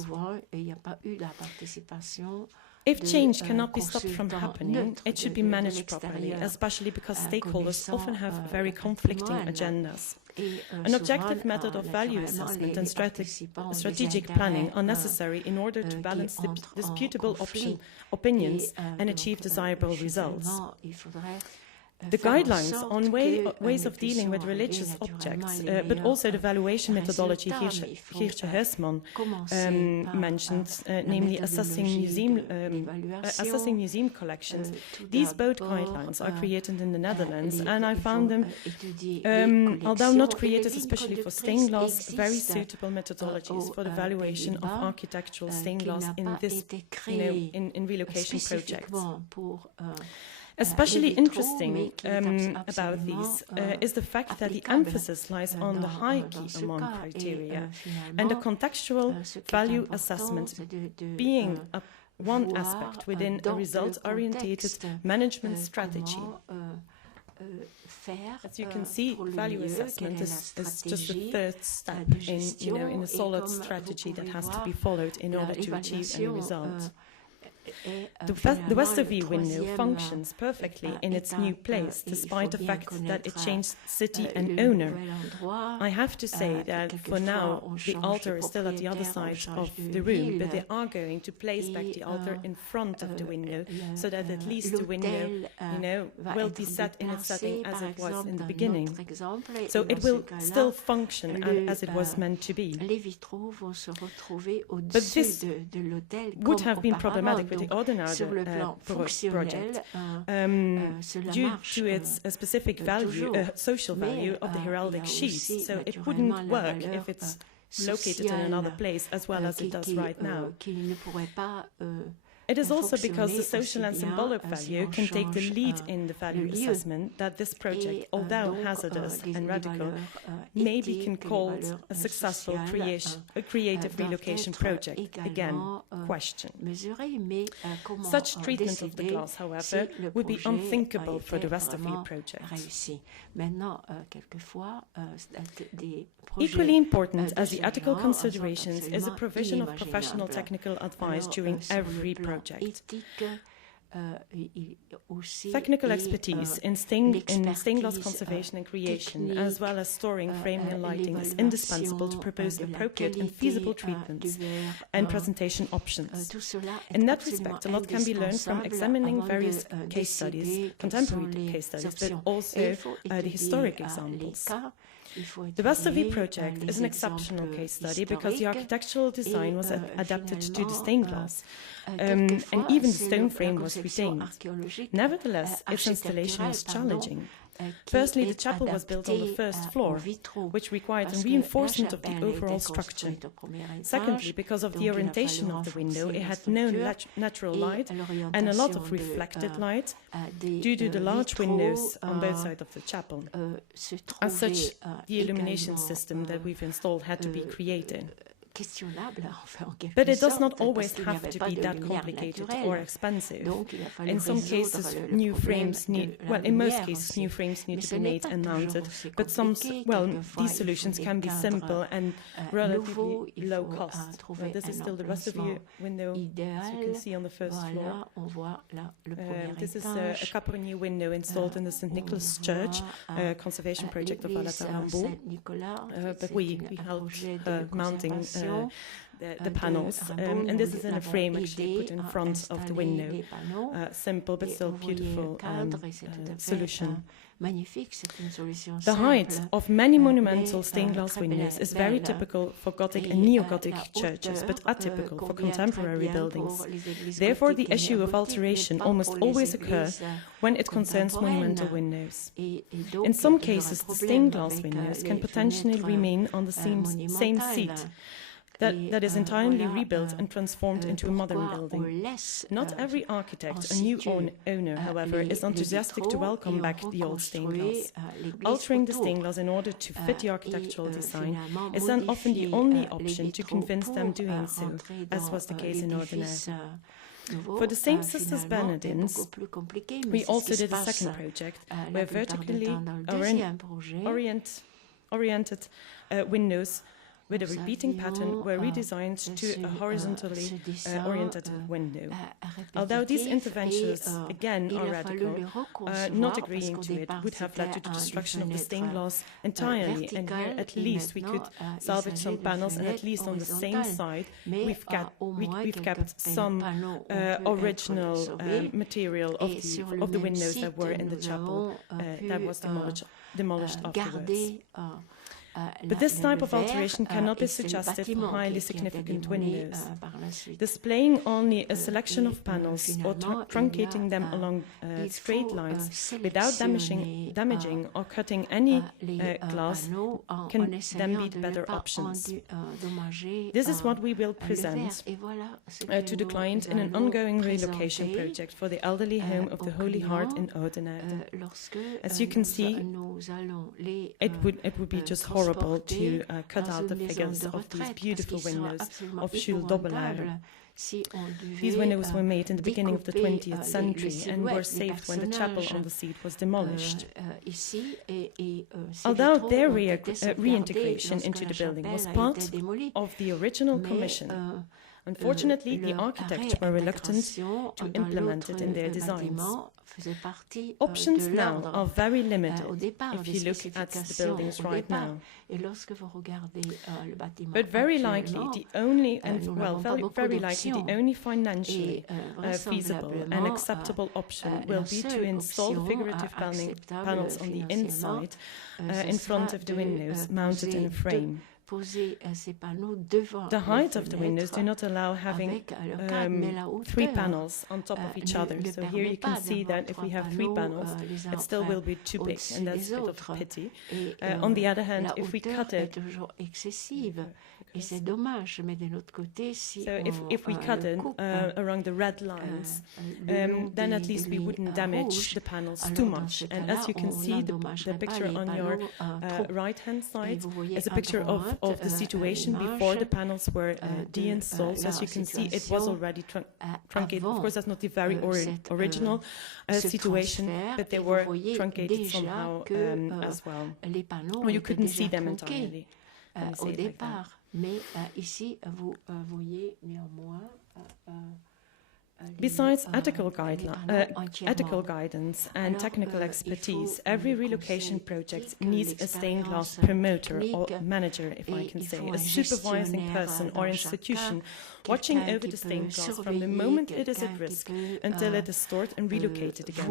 If change cannot be stopped from happening, it should be managed properly, especially because stakeholders often have very conflicting agendas. An objective method of value assessment and strategic planning are necessary in order to balance the disputable opinions and achieve desirable results. The guidelines on ways of dealing with religious objects, but also the valuation methodology Geertje Huisman mentioned, namely assessing museum collections. These both guidelines are created in the Netherlands, and I found them, although not created especially for stained glass, very suitable methodologies for the valuation of architectural stained glass in this, in relocation projects. Especially interesting about these is the fact that the emphasis lies on the hierarchy among criteria and the contextual value assessment being one aspect within a result-oriented management strategy. As you can see, value assessment is just the third step in a solid strategy that has to be followed in order to achieve any result. The Westerview window functions perfectly in its new place, despite the fact that it changed city and owner. I have to say that for now, the altar is still at the other side of the room, but they are going to place back the altar in front of the window, so that at least the window, will be set in its setting as it was in the beginning. So it will still function as it was meant to be. But this would have been problematic with the Oudenaarde project due to its specific value, social value of the heraldic sheets. So it wouldn't work if it's located in another place as well as it does right now. It is also because the social and symbolic value can take the lead in the value assessment that this project, although hazardous and radical, maybe can call a successful creative relocation project. Again, question. Such treatment of the glass, however, would be unthinkable for the Westerview project. Equally important as the ethical considerations is the provision of professional technical advice during every project. Technical expertise in stained glass conservation and creation, as well as storing, framing and lighting, is indispensable to propose appropriate and feasible treatments and presentation options. In that respect, a lot can be learned from examining various case studies, contemporary case studies, but also the historic examples. The Vestervik project is an exceptional case study because the architectural design was adapted to the stained glass, and even the stone frame was retained. Nevertheless, its installation was challenging. Firstly, the chapel was built on the first floor, which required a reinforcement of the overall structure. Secondly, because of the orientation of the window, it had no natural light and a lot of reflected light due to the large windows on both sides of the chapel. As such, the illumination system that we've installed had to be created. But it does not always have to be that complicated or expensive. In some cases, new frames need, well, in most cases, new frames need to be made and mounted, but these solutions can be simple and relatively low cost. This is still the Vestervik window, as you can see on the first floor. This is a Capernier window installed in the St. Nicholas Church conservation project of Alata-Rambaud. But we helped mounting the panels, and this is in a frame actually put in front of the window. Simple but still beautiful solution. The height of many monumental stained glass windows is very typical for Gothic and Neo-Gothic churches, but atypical for contemporary buildings. Therefore, the issue of alteration almost always occurs when it concerns monumental windows. In some cases, the stained glass windows can potentially remain on the same seat, that is entirely rebuilt and transformed into a modern building. Not every architect, a new owner, however, is enthusiastic to welcome back the old stained glass. Altering the stained glass in order to fit the architectural design is then often the only option to convince them doing so, as was the case in Oudenaarde. For the St. Sisters Bernardines, we also did a second project where vertically oriented windows with a repeating pattern were redesigned to a horizontally oriented window. Although these interventions, again, are radical, not agreeing to it would have led to the destruction of the stained glass entirely, and here at least we could salvage some panels, and at least on the same side we've kept some original material of the windows that were in the chapel that was demolished afterwards. But this type of alteration cannot be suggested for highly significant windows. Displaying only a selection of panels or truncating them along straight lines without damaging or cutting any glass can then be the better options. This is what we will present to the client in an ongoing relocation project for the elderly home of the Holy Heart in Oudenaarde. As you can see, it would be just horrible to cut out the figures of these beautiful windows of Jules Dobelaere. These windows were made in the beginning of the 20th century and were saved when the chapel on the seat was demolished. Although their reintegration into the building was part of the original commission, unfortunately, the architects were reluctant to implement it in their designs. Options now are very limited if you look at the buildings right now. But very likely the only, very likely the only financially feasible and acceptable option will be to install the figurative panels on the inside in front of the windows, mounted in a frame. The height of the windows do not allow having 3 panels on top of each other. So here you can see that if we have 3 panels, it still will be too big, and that's a bit of a pity. On the other hand, if we cut it, so if we cut it around the red lines, then at least we wouldn't damage the panels too much. And as you can see, the picture on your right-hand side is a picture of the situation before the panels were deinstalled. So as you can see, it was already truncated. Of course, that's not the very original situation, but they were truncated somehow as well. Or you couldn't see them entirely. Au départ, mais ici, vous voyez néanmoins Besides ethical guidance and technical expertise, every relocation project needs a stained glass promoter or manager, if I can say, a supervising person or institution watching over the stained glass from the moment it is at risk until it is stored and relocated again.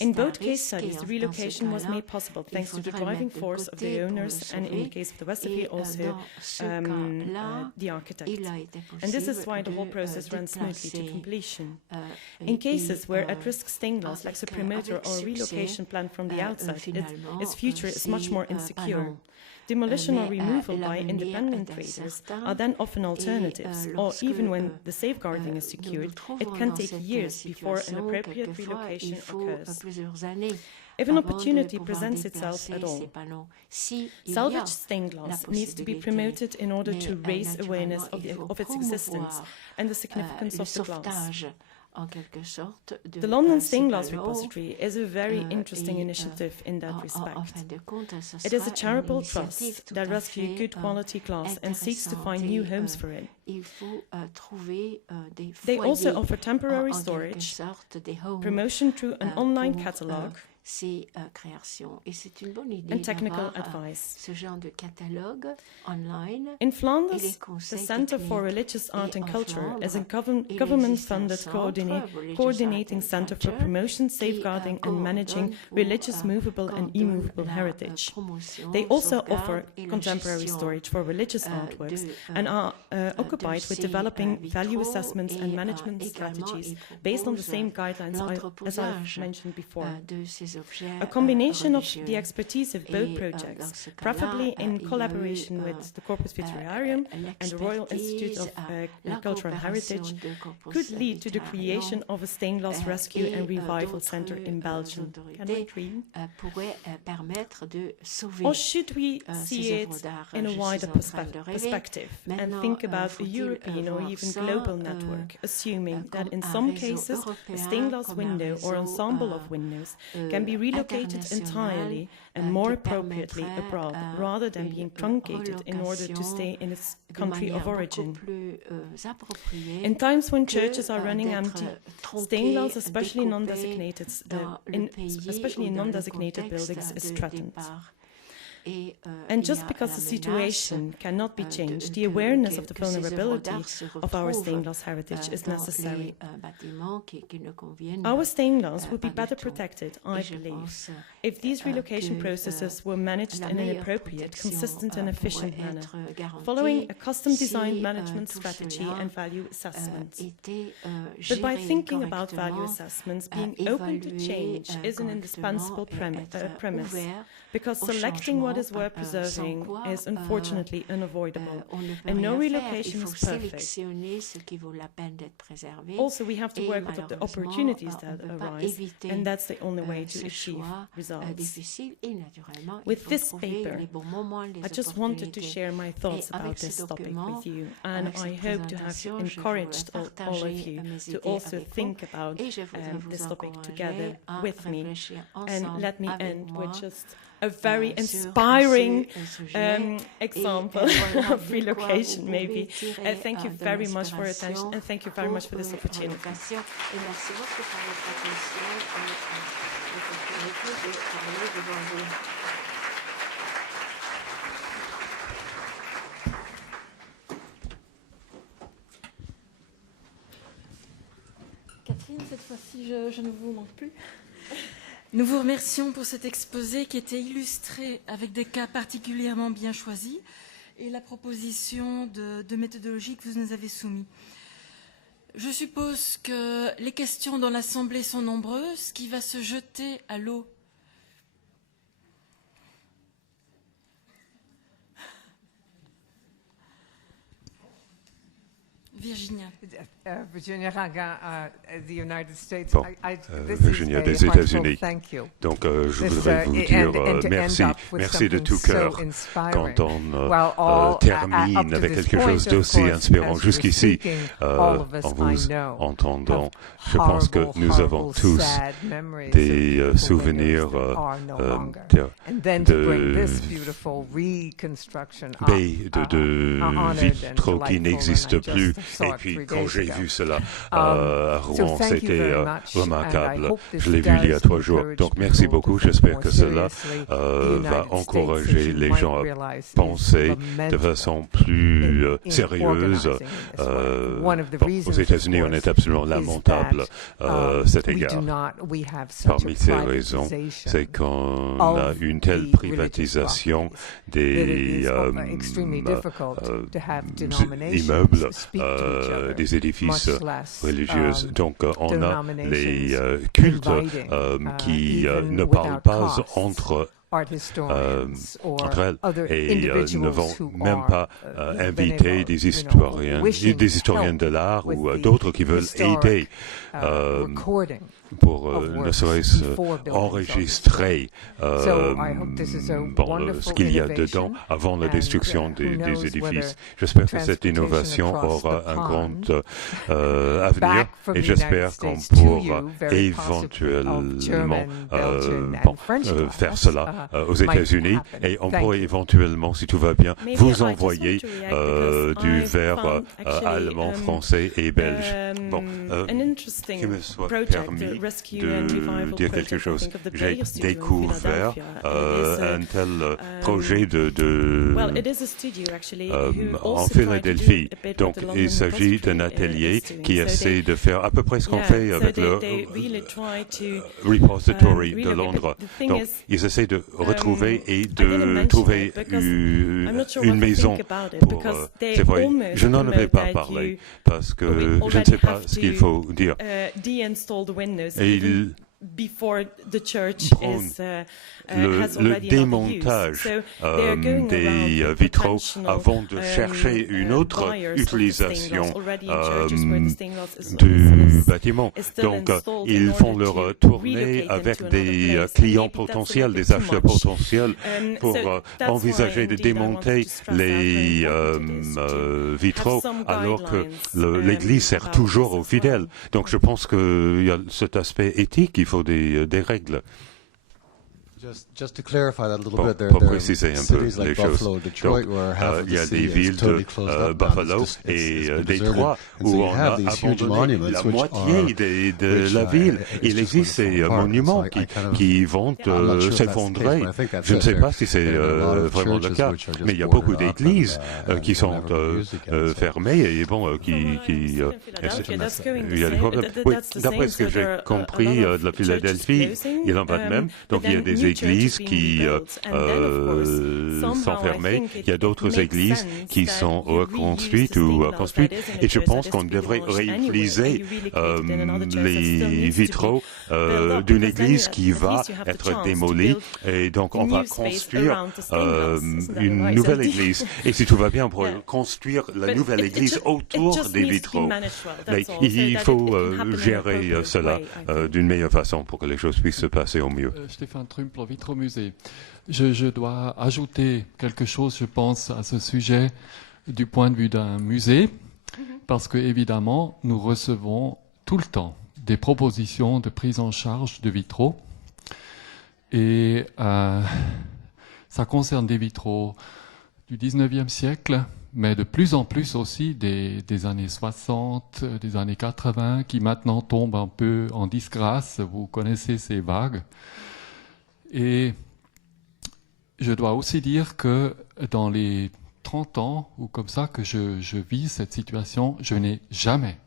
In both case studies, the relocation was made possible thanks to the driving force of the owners and, in the case of the Westerville, also the architect. And this is why the whole process runs smoothly to completion. In cases where at-risk stained glass lacks a promoter or a relocation plan from the outside, its future is much more insecure. Demolition or removal by independent traders are then often alternatives, or even when the safeguarding is secured, it can take years before an appropriate relocation occurs. If an opportunity presents itself at all, salvage stained glass needs to be promoted in order to raise awareness of its existence and the significance of the glass. The London Stained Glass Repository is a very interesting initiative in that respect. It is a charitable trust that rescues good quality glass and seeks to find new homes for it. They also offer temporary storage, promotion through an online catalogue, ces créations. Et c'est une bonne idée and technical d'avoir advice. ce genre de catalogue online. In Flanders, the Centre for Religious Art and Culture is a government-funded coordinating centre for promotion, safeguarding and managing religious movable and immovable heritage. They also offer contemporary storage for religious artworks and are occupied with developing value assessments and management strategies based on the same guidelines as I've mentioned before. A combination of the expertise of both projects, preferably in collaboration with the Corpus Vitriarium and the Royal Institute of Cultural Heritage, could lead to the creation of a stained glass rescue and revival centre in Belgium. Can I dream? Or should we see it in a wider perspective and think about a European or even global network, assuming that in some cases a stained glass window or ensemble of windows can be relocated entirely and more appropriately abroad, rather than being truncated in order to stay in its country of origin. In times when churches are running empty, stained glass, especially in non-designated buildings, is threatened. And just because the situation cannot be changed, the awareness of the vulnerability of our stained glass heritage is necessary. Our stained glass would be better protected, I believe, if these relocation processes were managed in an appropriate, consistent and efficient manner, following a custom-designed management strategy and value assessments. But by thinking about value assessments, being open to change is an indispensable premise, because selecting what is worth preserving is unfortunately unavoidable, and no relocation is perfect. Also, we have to work with the opportunities that arise, and that's the only way to achieve results. With this paper, I just wanted to share my thoughts about this topic with you, and I hope to have encouraged all of you to also think about this topic together with me. And let me end with just a very inspiring example of relocation, maybe. Thank you very much for your attention, and thank you very much for this opportunity. Catherine, cette fois-ci, je ne vous manque plus. Nous vous remercions pour cet exposé qui était illustré avec des cas particulièrement bien choisis et la proposition de méthodologie que vous nous avez soumise. Je suppose que les questions dans l'Assemblée sont nombreuses. Qui va se jeter à l'eau? Virginia. Virginia Raga, the United States. Bon, Virginia des États-Unis. Donc, je voudrais vous dire merci de tout cœur quand on termine avec quelque chose d'aussi inspirant. Jusqu'ici, en vous entendant, je pense que nous avons tous des souvenirs de vitraux qui n'existent plus Et puis, quand j'ai vu cela à Rouen, c'était remarquable. Je l'ai vu il y a 3 jours. Donc, merci beaucoup. J'espère que cela va encourager les gens à penser de façon plus sérieuse. Aux États-Unis, on est absolument lamentable à cet égard. Parmi ces raisons, c'est qu'on a une telle privatisation des immeubles, des édifices religieux. Donc, on a les cultes qui ne parlent pas entre elles et ne vont même pas inviter des historiens de l'art ou d'autres qui veulent aider pour ne serait-ce enregistrer ce qu'il y a dedans avant la destruction des édifices. J'espère que cette innovation aura un grand avenir et j'espère qu'on pourra éventuellement faire cela aux États-Unis et on pourrait éventuellement, si tout va bien, vous envoyer du verre allemand, français et belge. Bon, qu'il me soit permis de dire quelque chose. J'ai découvert un tel projet en Philadelphie. Donc, il s'agit d'un atelier qui essaie de faire à peu près ce qu'on fait avec le repository de Londres. Donc, ils essaient de retrouver et de trouver une maison pour... c'est vrai, je n'en avais pas parlé parce que je ne sais pas ce qu'il faut dire. Et il le démontage des vitraux avant de chercher une autre utilisation du bâtiment. Donc, ils font leur tournée avec des clients potentiels, des acheteurs potentiels pour envisager de démonter les vitraux alors que l'Église sert toujours aux fidèles. Donc, je pense qu'il y a cet aspect éthique, il faut des règles. Just to clarify that a little bit, Pour préciser un peu les choses. Donc, il y a des villes de Buffalo et Détroit où on a abandonné la moitié de la ville. Il existe ces monuments qui vont s'effondrer. Je ne sais pas si c'est vraiment le cas, mais il y a beaucoup d'églises qui sont fermées et bon, il y a des problèmes. Oui, d'après ce que j'ai compris de la Philadelphie, il n'y en a pas de même. Donc, il y a des églises qui sont fermées, il y a d'autres églises qui sont reconstruites ou construites, et je pense qu'on devrait réutiliser les vitraux d'une église qui va être démolie, et donc on va construire une nouvelle église. Et si tout va bien, on pourrait construire la nouvelle église autour des vitraux. Mais il faut gérer cela d'une meilleure façon pour que les choses puissent se passer au mieux. Stéphane Trumpler, Vitromusée. Je dois ajouter quelque chose, je pense, à ce sujet du point de vue d'un musée, parce que évidemment, nous recevons tout le temps des propositions de prise en charge de vitraux, et ça concerne des vitraux du 19e siècle, mais de plus en plus aussi des années 60, des années 80, qui maintenant tombent un peu en disgrâce. Vous connaissez ces vagues. Et je dois aussi dire que dans les 30 ans, ou comme ça, que je vis cette situation, je n'ai jamais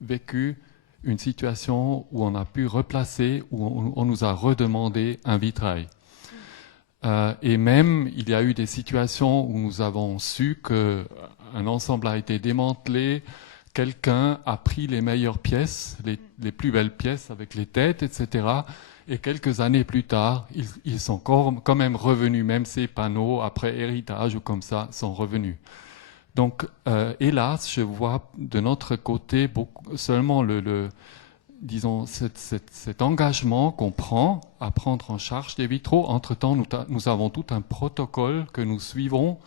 vécu une situation où on a pu replacer, où on nous a redemandé un vitrail. Et même, il y a eu des situations où nous avons su qu'un ensemble a été démantelé, quelqu'un a pris les meilleures pièces, les plus belles pièces avec les têtes, etc., et quelques années plus tard, ils sont quand même revenus, même ces panneaux, après héritage ou comme ça, sont revenus. Donc, hélas, je vois de notre côté seulement disons, cet engagement qu'on prend à prendre en charge des vitraux. Entre-temps, nous avons tout un protocole que nous suivons,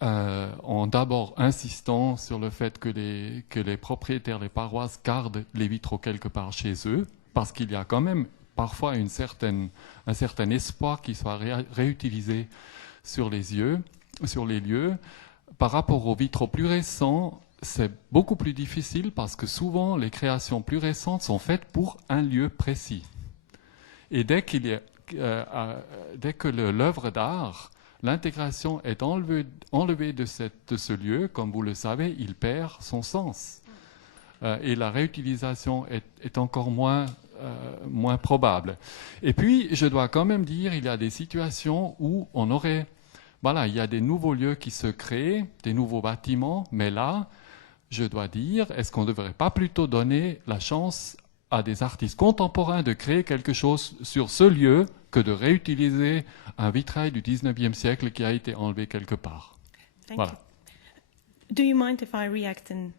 en d'abord insistant sur le fait que les propriétaires des paroisses gardent les vitraux quelque part chez eux, parce qu'il y a quand même parfois un certain espoir qu'ils soient réutilisés sur les lieux. Par rapport aux vitraux plus récents, c'est beaucoup plus difficile parce que souvent les créations plus récentes sont faites pour un lieu précis. Et dès que l'œuvre d'art, l'intégration est enlevée de ce lieu, comme vous le savez, il perd son sens. Et la réutilisation est encore moins probable. Et puis, je dois quand même dire, il y a des situations où on aurait... Voilà, il y a des nouveaux lieux qui se créent, des nouveaux bâtiments, mais là, je dois dire, est-ce qu'on ne devrait pas plutôt donner la chance à des artistes contemporains de créer quelque chose sur ce lieu que de réutiliser un vitrail du 19e siècle qui a été enlevé quelque part. Voilà. Do you mind if I react in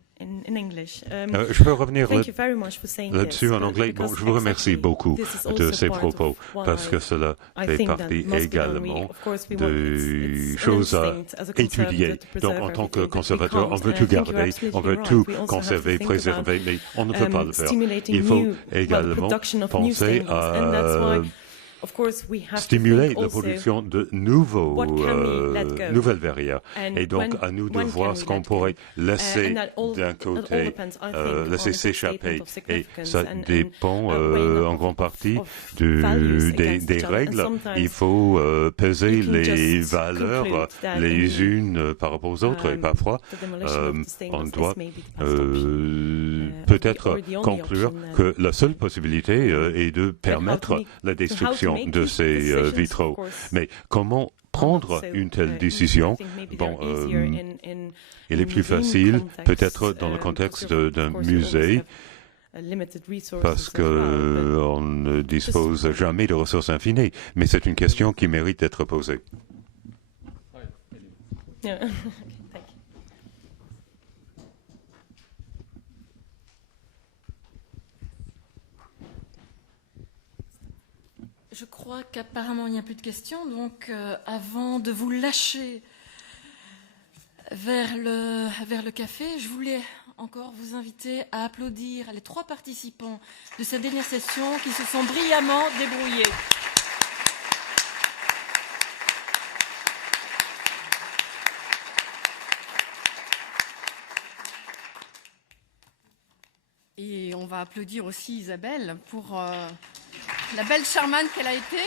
English? Je peux revenir là-dessus en anglais. Bon, je vous remercie beaucoup de ces propos parce que cela fait partie également des choses à étudier. Donc, en tant que conservateur, on veut tout garder, on veut tout conserver, préserver, mais on ne peut pas le faire. Il faut également penser à stimuler la production de nouvelles verrières. Et donc, à nous de voir ce qu'on pourrait laisser d'un côté, laisser s'échapper. Et ça dépend en grande partie des règles. Il faut peser les valeurs les unes par rapport aux autres. Et parfois, on doit peut-être conclure que la seule possibilité est de permettre la destruction de ces vitraux. Mais comment prendre une telle décision? Bon, il est plus facile, peut-être dans le contexte d'un musée, parce qu'on ne dispose jamais de ressources infinies. Mais c'est une question qui mérite d'être posée. Je crois qu'apparemment il n'y a plus de questions, donc avant de vous lâcher vers le café, je voulais encore vous inviter à applaudir les 3 participants de cette dernière session qui se sont brillamment débrouillés. Et on va applaudir aussi Isabelle pour la belle charmane qu'elle a été.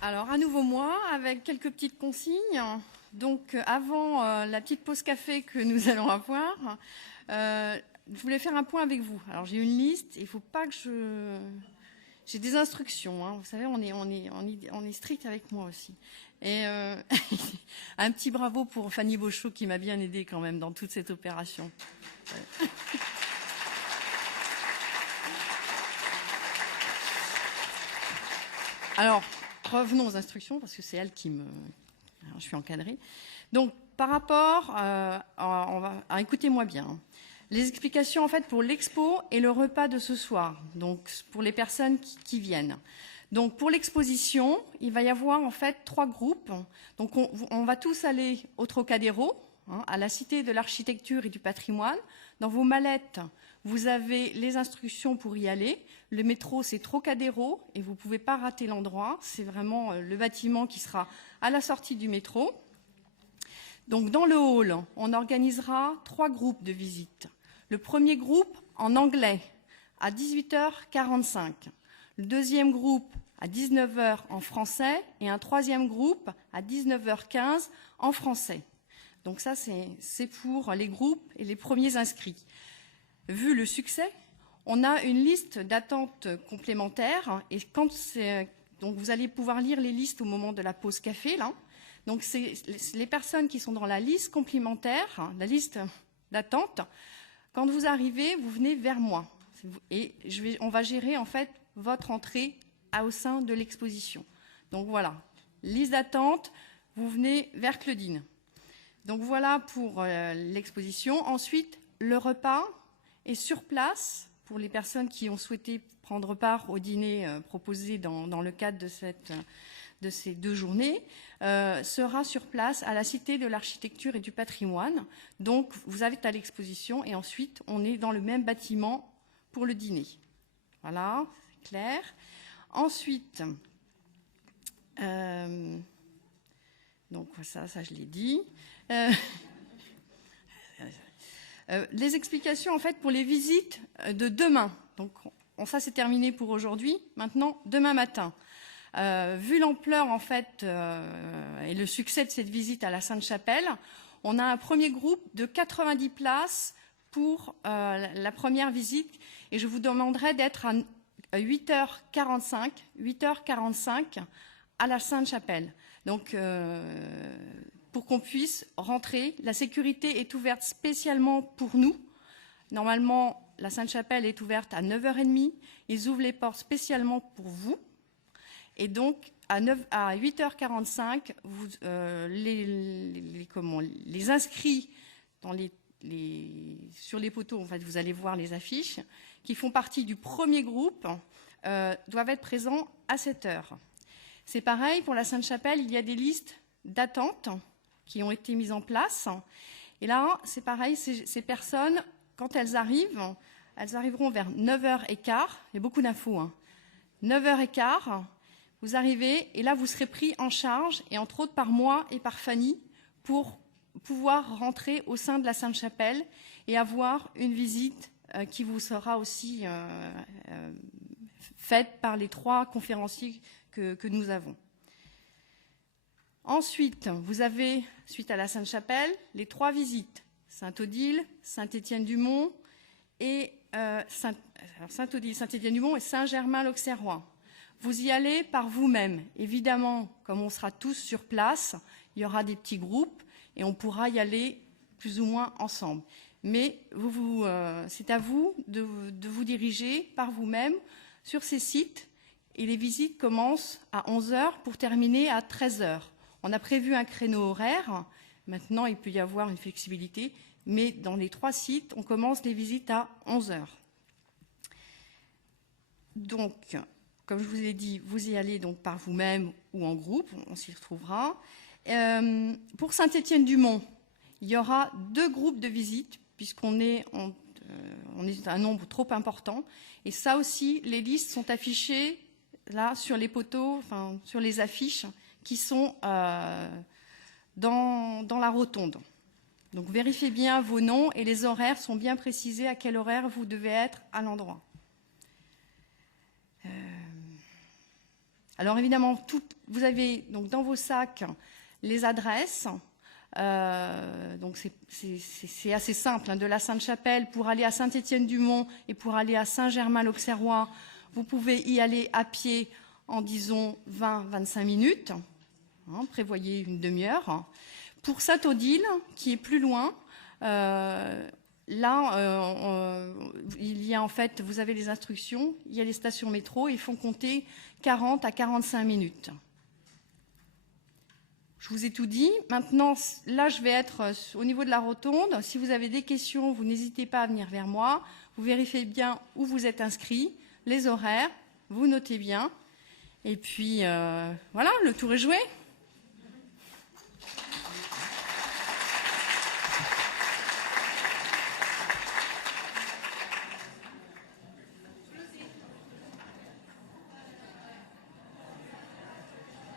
Alors, à nouveau moi, avec quelques petites consignes. Donc, avant la petite pause café que nous allons avoir, je voulais faire un point avec vous. Alors, j'ai une liste, il ne faut pas que j'ai des instructions. Hein. Vous savez, on est strict avec moi aussi. Et un petit bravo pour Fanny Beauchot qui m'a bien aidée quand même dans toute cette opération. Alors, revenons aux instructions, parce que c'est elle qui me... Alors, je suis encadrée. Donc, par rapport... écoutez-moi bien. Les explications, en fait, pour l'expo et le repas de ce soir. Donc, pour les personnes qui viennent. Donc, pour l'exposition, il va y avoir, en fait, 3 groupes. Donc, on va tous aller au Trocadéro, à la Cité de l'Architecture et du Patrimoine. Dans vos mallettes, vous avez les instructions pour y aller. Le métro, c'est Trocadéro et vous ne pouvez pas rater l'endroit. C'est vraiment le bâtiment qui sera à la sortie du métro. Donc, dans le hall, on organisera 3 groupes de visites. Le premier groupe en anglais à 18h45. Le deuxième groupe à 19h en français et un troisième groupe à 19h15 en français. Donc ça, c'est pour les groupes et les premiers inscrits. Vu le succès, on a une liste d'attente complémentaire et donc vous allez pouvoir lire les listes au moment de la pause café. Là. Donc c'est les personnes qui sont dans la liste complémentaire, la liste d'attente. Quand vous arrivez, vous venez vers moi et on va gérer en fait votre entrée au sein de l'exposition. Donc voilà, liste d'attente, vous venez vers Claudine. Donc voilà pour l'exposition. Ensuite, le repas est sur place pour les personnes qui ont souhaité prendre part au dîner proposé dans le cadre de ces 2 journées, sera sur place à la Cité de l'Architecture et du Patrimoine. Donc vous avez à l'exposition et ensuite on est dans le même bâtiment pour le dîner. Voilà, c'est clair. Ensuite, donc ça je l'ai dit. Les explications en fait pour les visites de demain. Donc ça c'est terminé pour aujourd'hui. Maintenant, demain matin. Vu l'ampleur en fait et le succès de cette visite à la Sainte-Chapelle, on a un premier groupe de 90 places pour la première visite et je vous demanderai d'être à 8h45 à la Sainte-Chapelle. Donc pour qu'on puisse rentrer, la sécurité est ouverte spécialement pour nous. Normalement, la Sainte-Chapelle est ouverte à 9h30. Ils ouvrent les portes spécialement pour vous. Et donc, à 8h45, les inscrits sur les poteaux, en fait, vous allez voir les affiches, qui font partie du premier groupe, doivent être présents à 7h. C'est pareil, pour la Sainte-Chapelle, il y a des listes d'attente qui ont été mises en place. Et là, c'est pareil, ces personnes, quand elles arriveront vers 9h15. Il y a beaucoup d'infos. 9h15, vous arrivez et là, vous serez pris en charge, et entre autres par moi et par Fanny, pour pouvoir rentrer au sein de la Sainte-Chapelle et avoir une visite qui vous sera aussi faite par les 3 conférenciers que nous avons. Ensuite, vous avez, suite à la Sainte-Chapelle, les 3 visites. Saint-Odile, Saint-Étienne-du-Mont et Saint-Odile, Saint-Étienne-du-Mont et Saint-Germain-l'Auxerrois. Vous y allez par vous-même. Évidemment, comme on sera tous sur place, il y aura des petits groupes et on pourra y aller plus ou moins ensemble. Mais c'est à vous de vous diriger par vous-même sur ces sites et les visites commencent à 11h pour terminer à 13h. On a prévu un créneau horaire. Maintenant, il peut y avoir une flexibilité, mais dans les 3 sites, on commence les visites à 11h. Donc, comme je vous ai dit, vous y allez donc par vous-même ou en groupe, on s'y retrouvera. Pour Saint-Étienne-du-Mont, il y aura 2 groupes de visites, puisqu'on est un nombre trop important. Et ça aussi, les listes sont affichées là sur les poteaux, enfin sur les affiches qui sont dans la rotonde. Donc vérifiez bien vos noms et les horaires sont bien précisés à quel horaire vous devez être à l'endroit. Alors évidemment, vous avez donc dans vos sacs les adresses. Donc c'est assez simple. De la Sainte-Chapelle, pour aller à Saint-Étienne-du-Mont et pour aller à Saint-Germain-l'Auxerrois, vous pouvez y aller à pied en, disons, 20-25 minutes. Prévoyez une demi-heure. Pour Saint-Odile, qui est plus loin, là, il y a en fait, vous avez les instructions, il y a les stations métro, ils font compter 40 à 45 minutes. Je vous ai tout dit. Maintenant, là, je vais être au niveau de la rotonde. Si vous avez des questions, vous n'hésitez pas à venir vers moi. Vous vérifiez bien où vous êtes inscrit, les horaires, vous notez bien. Et puis, voilà, le tour est joué.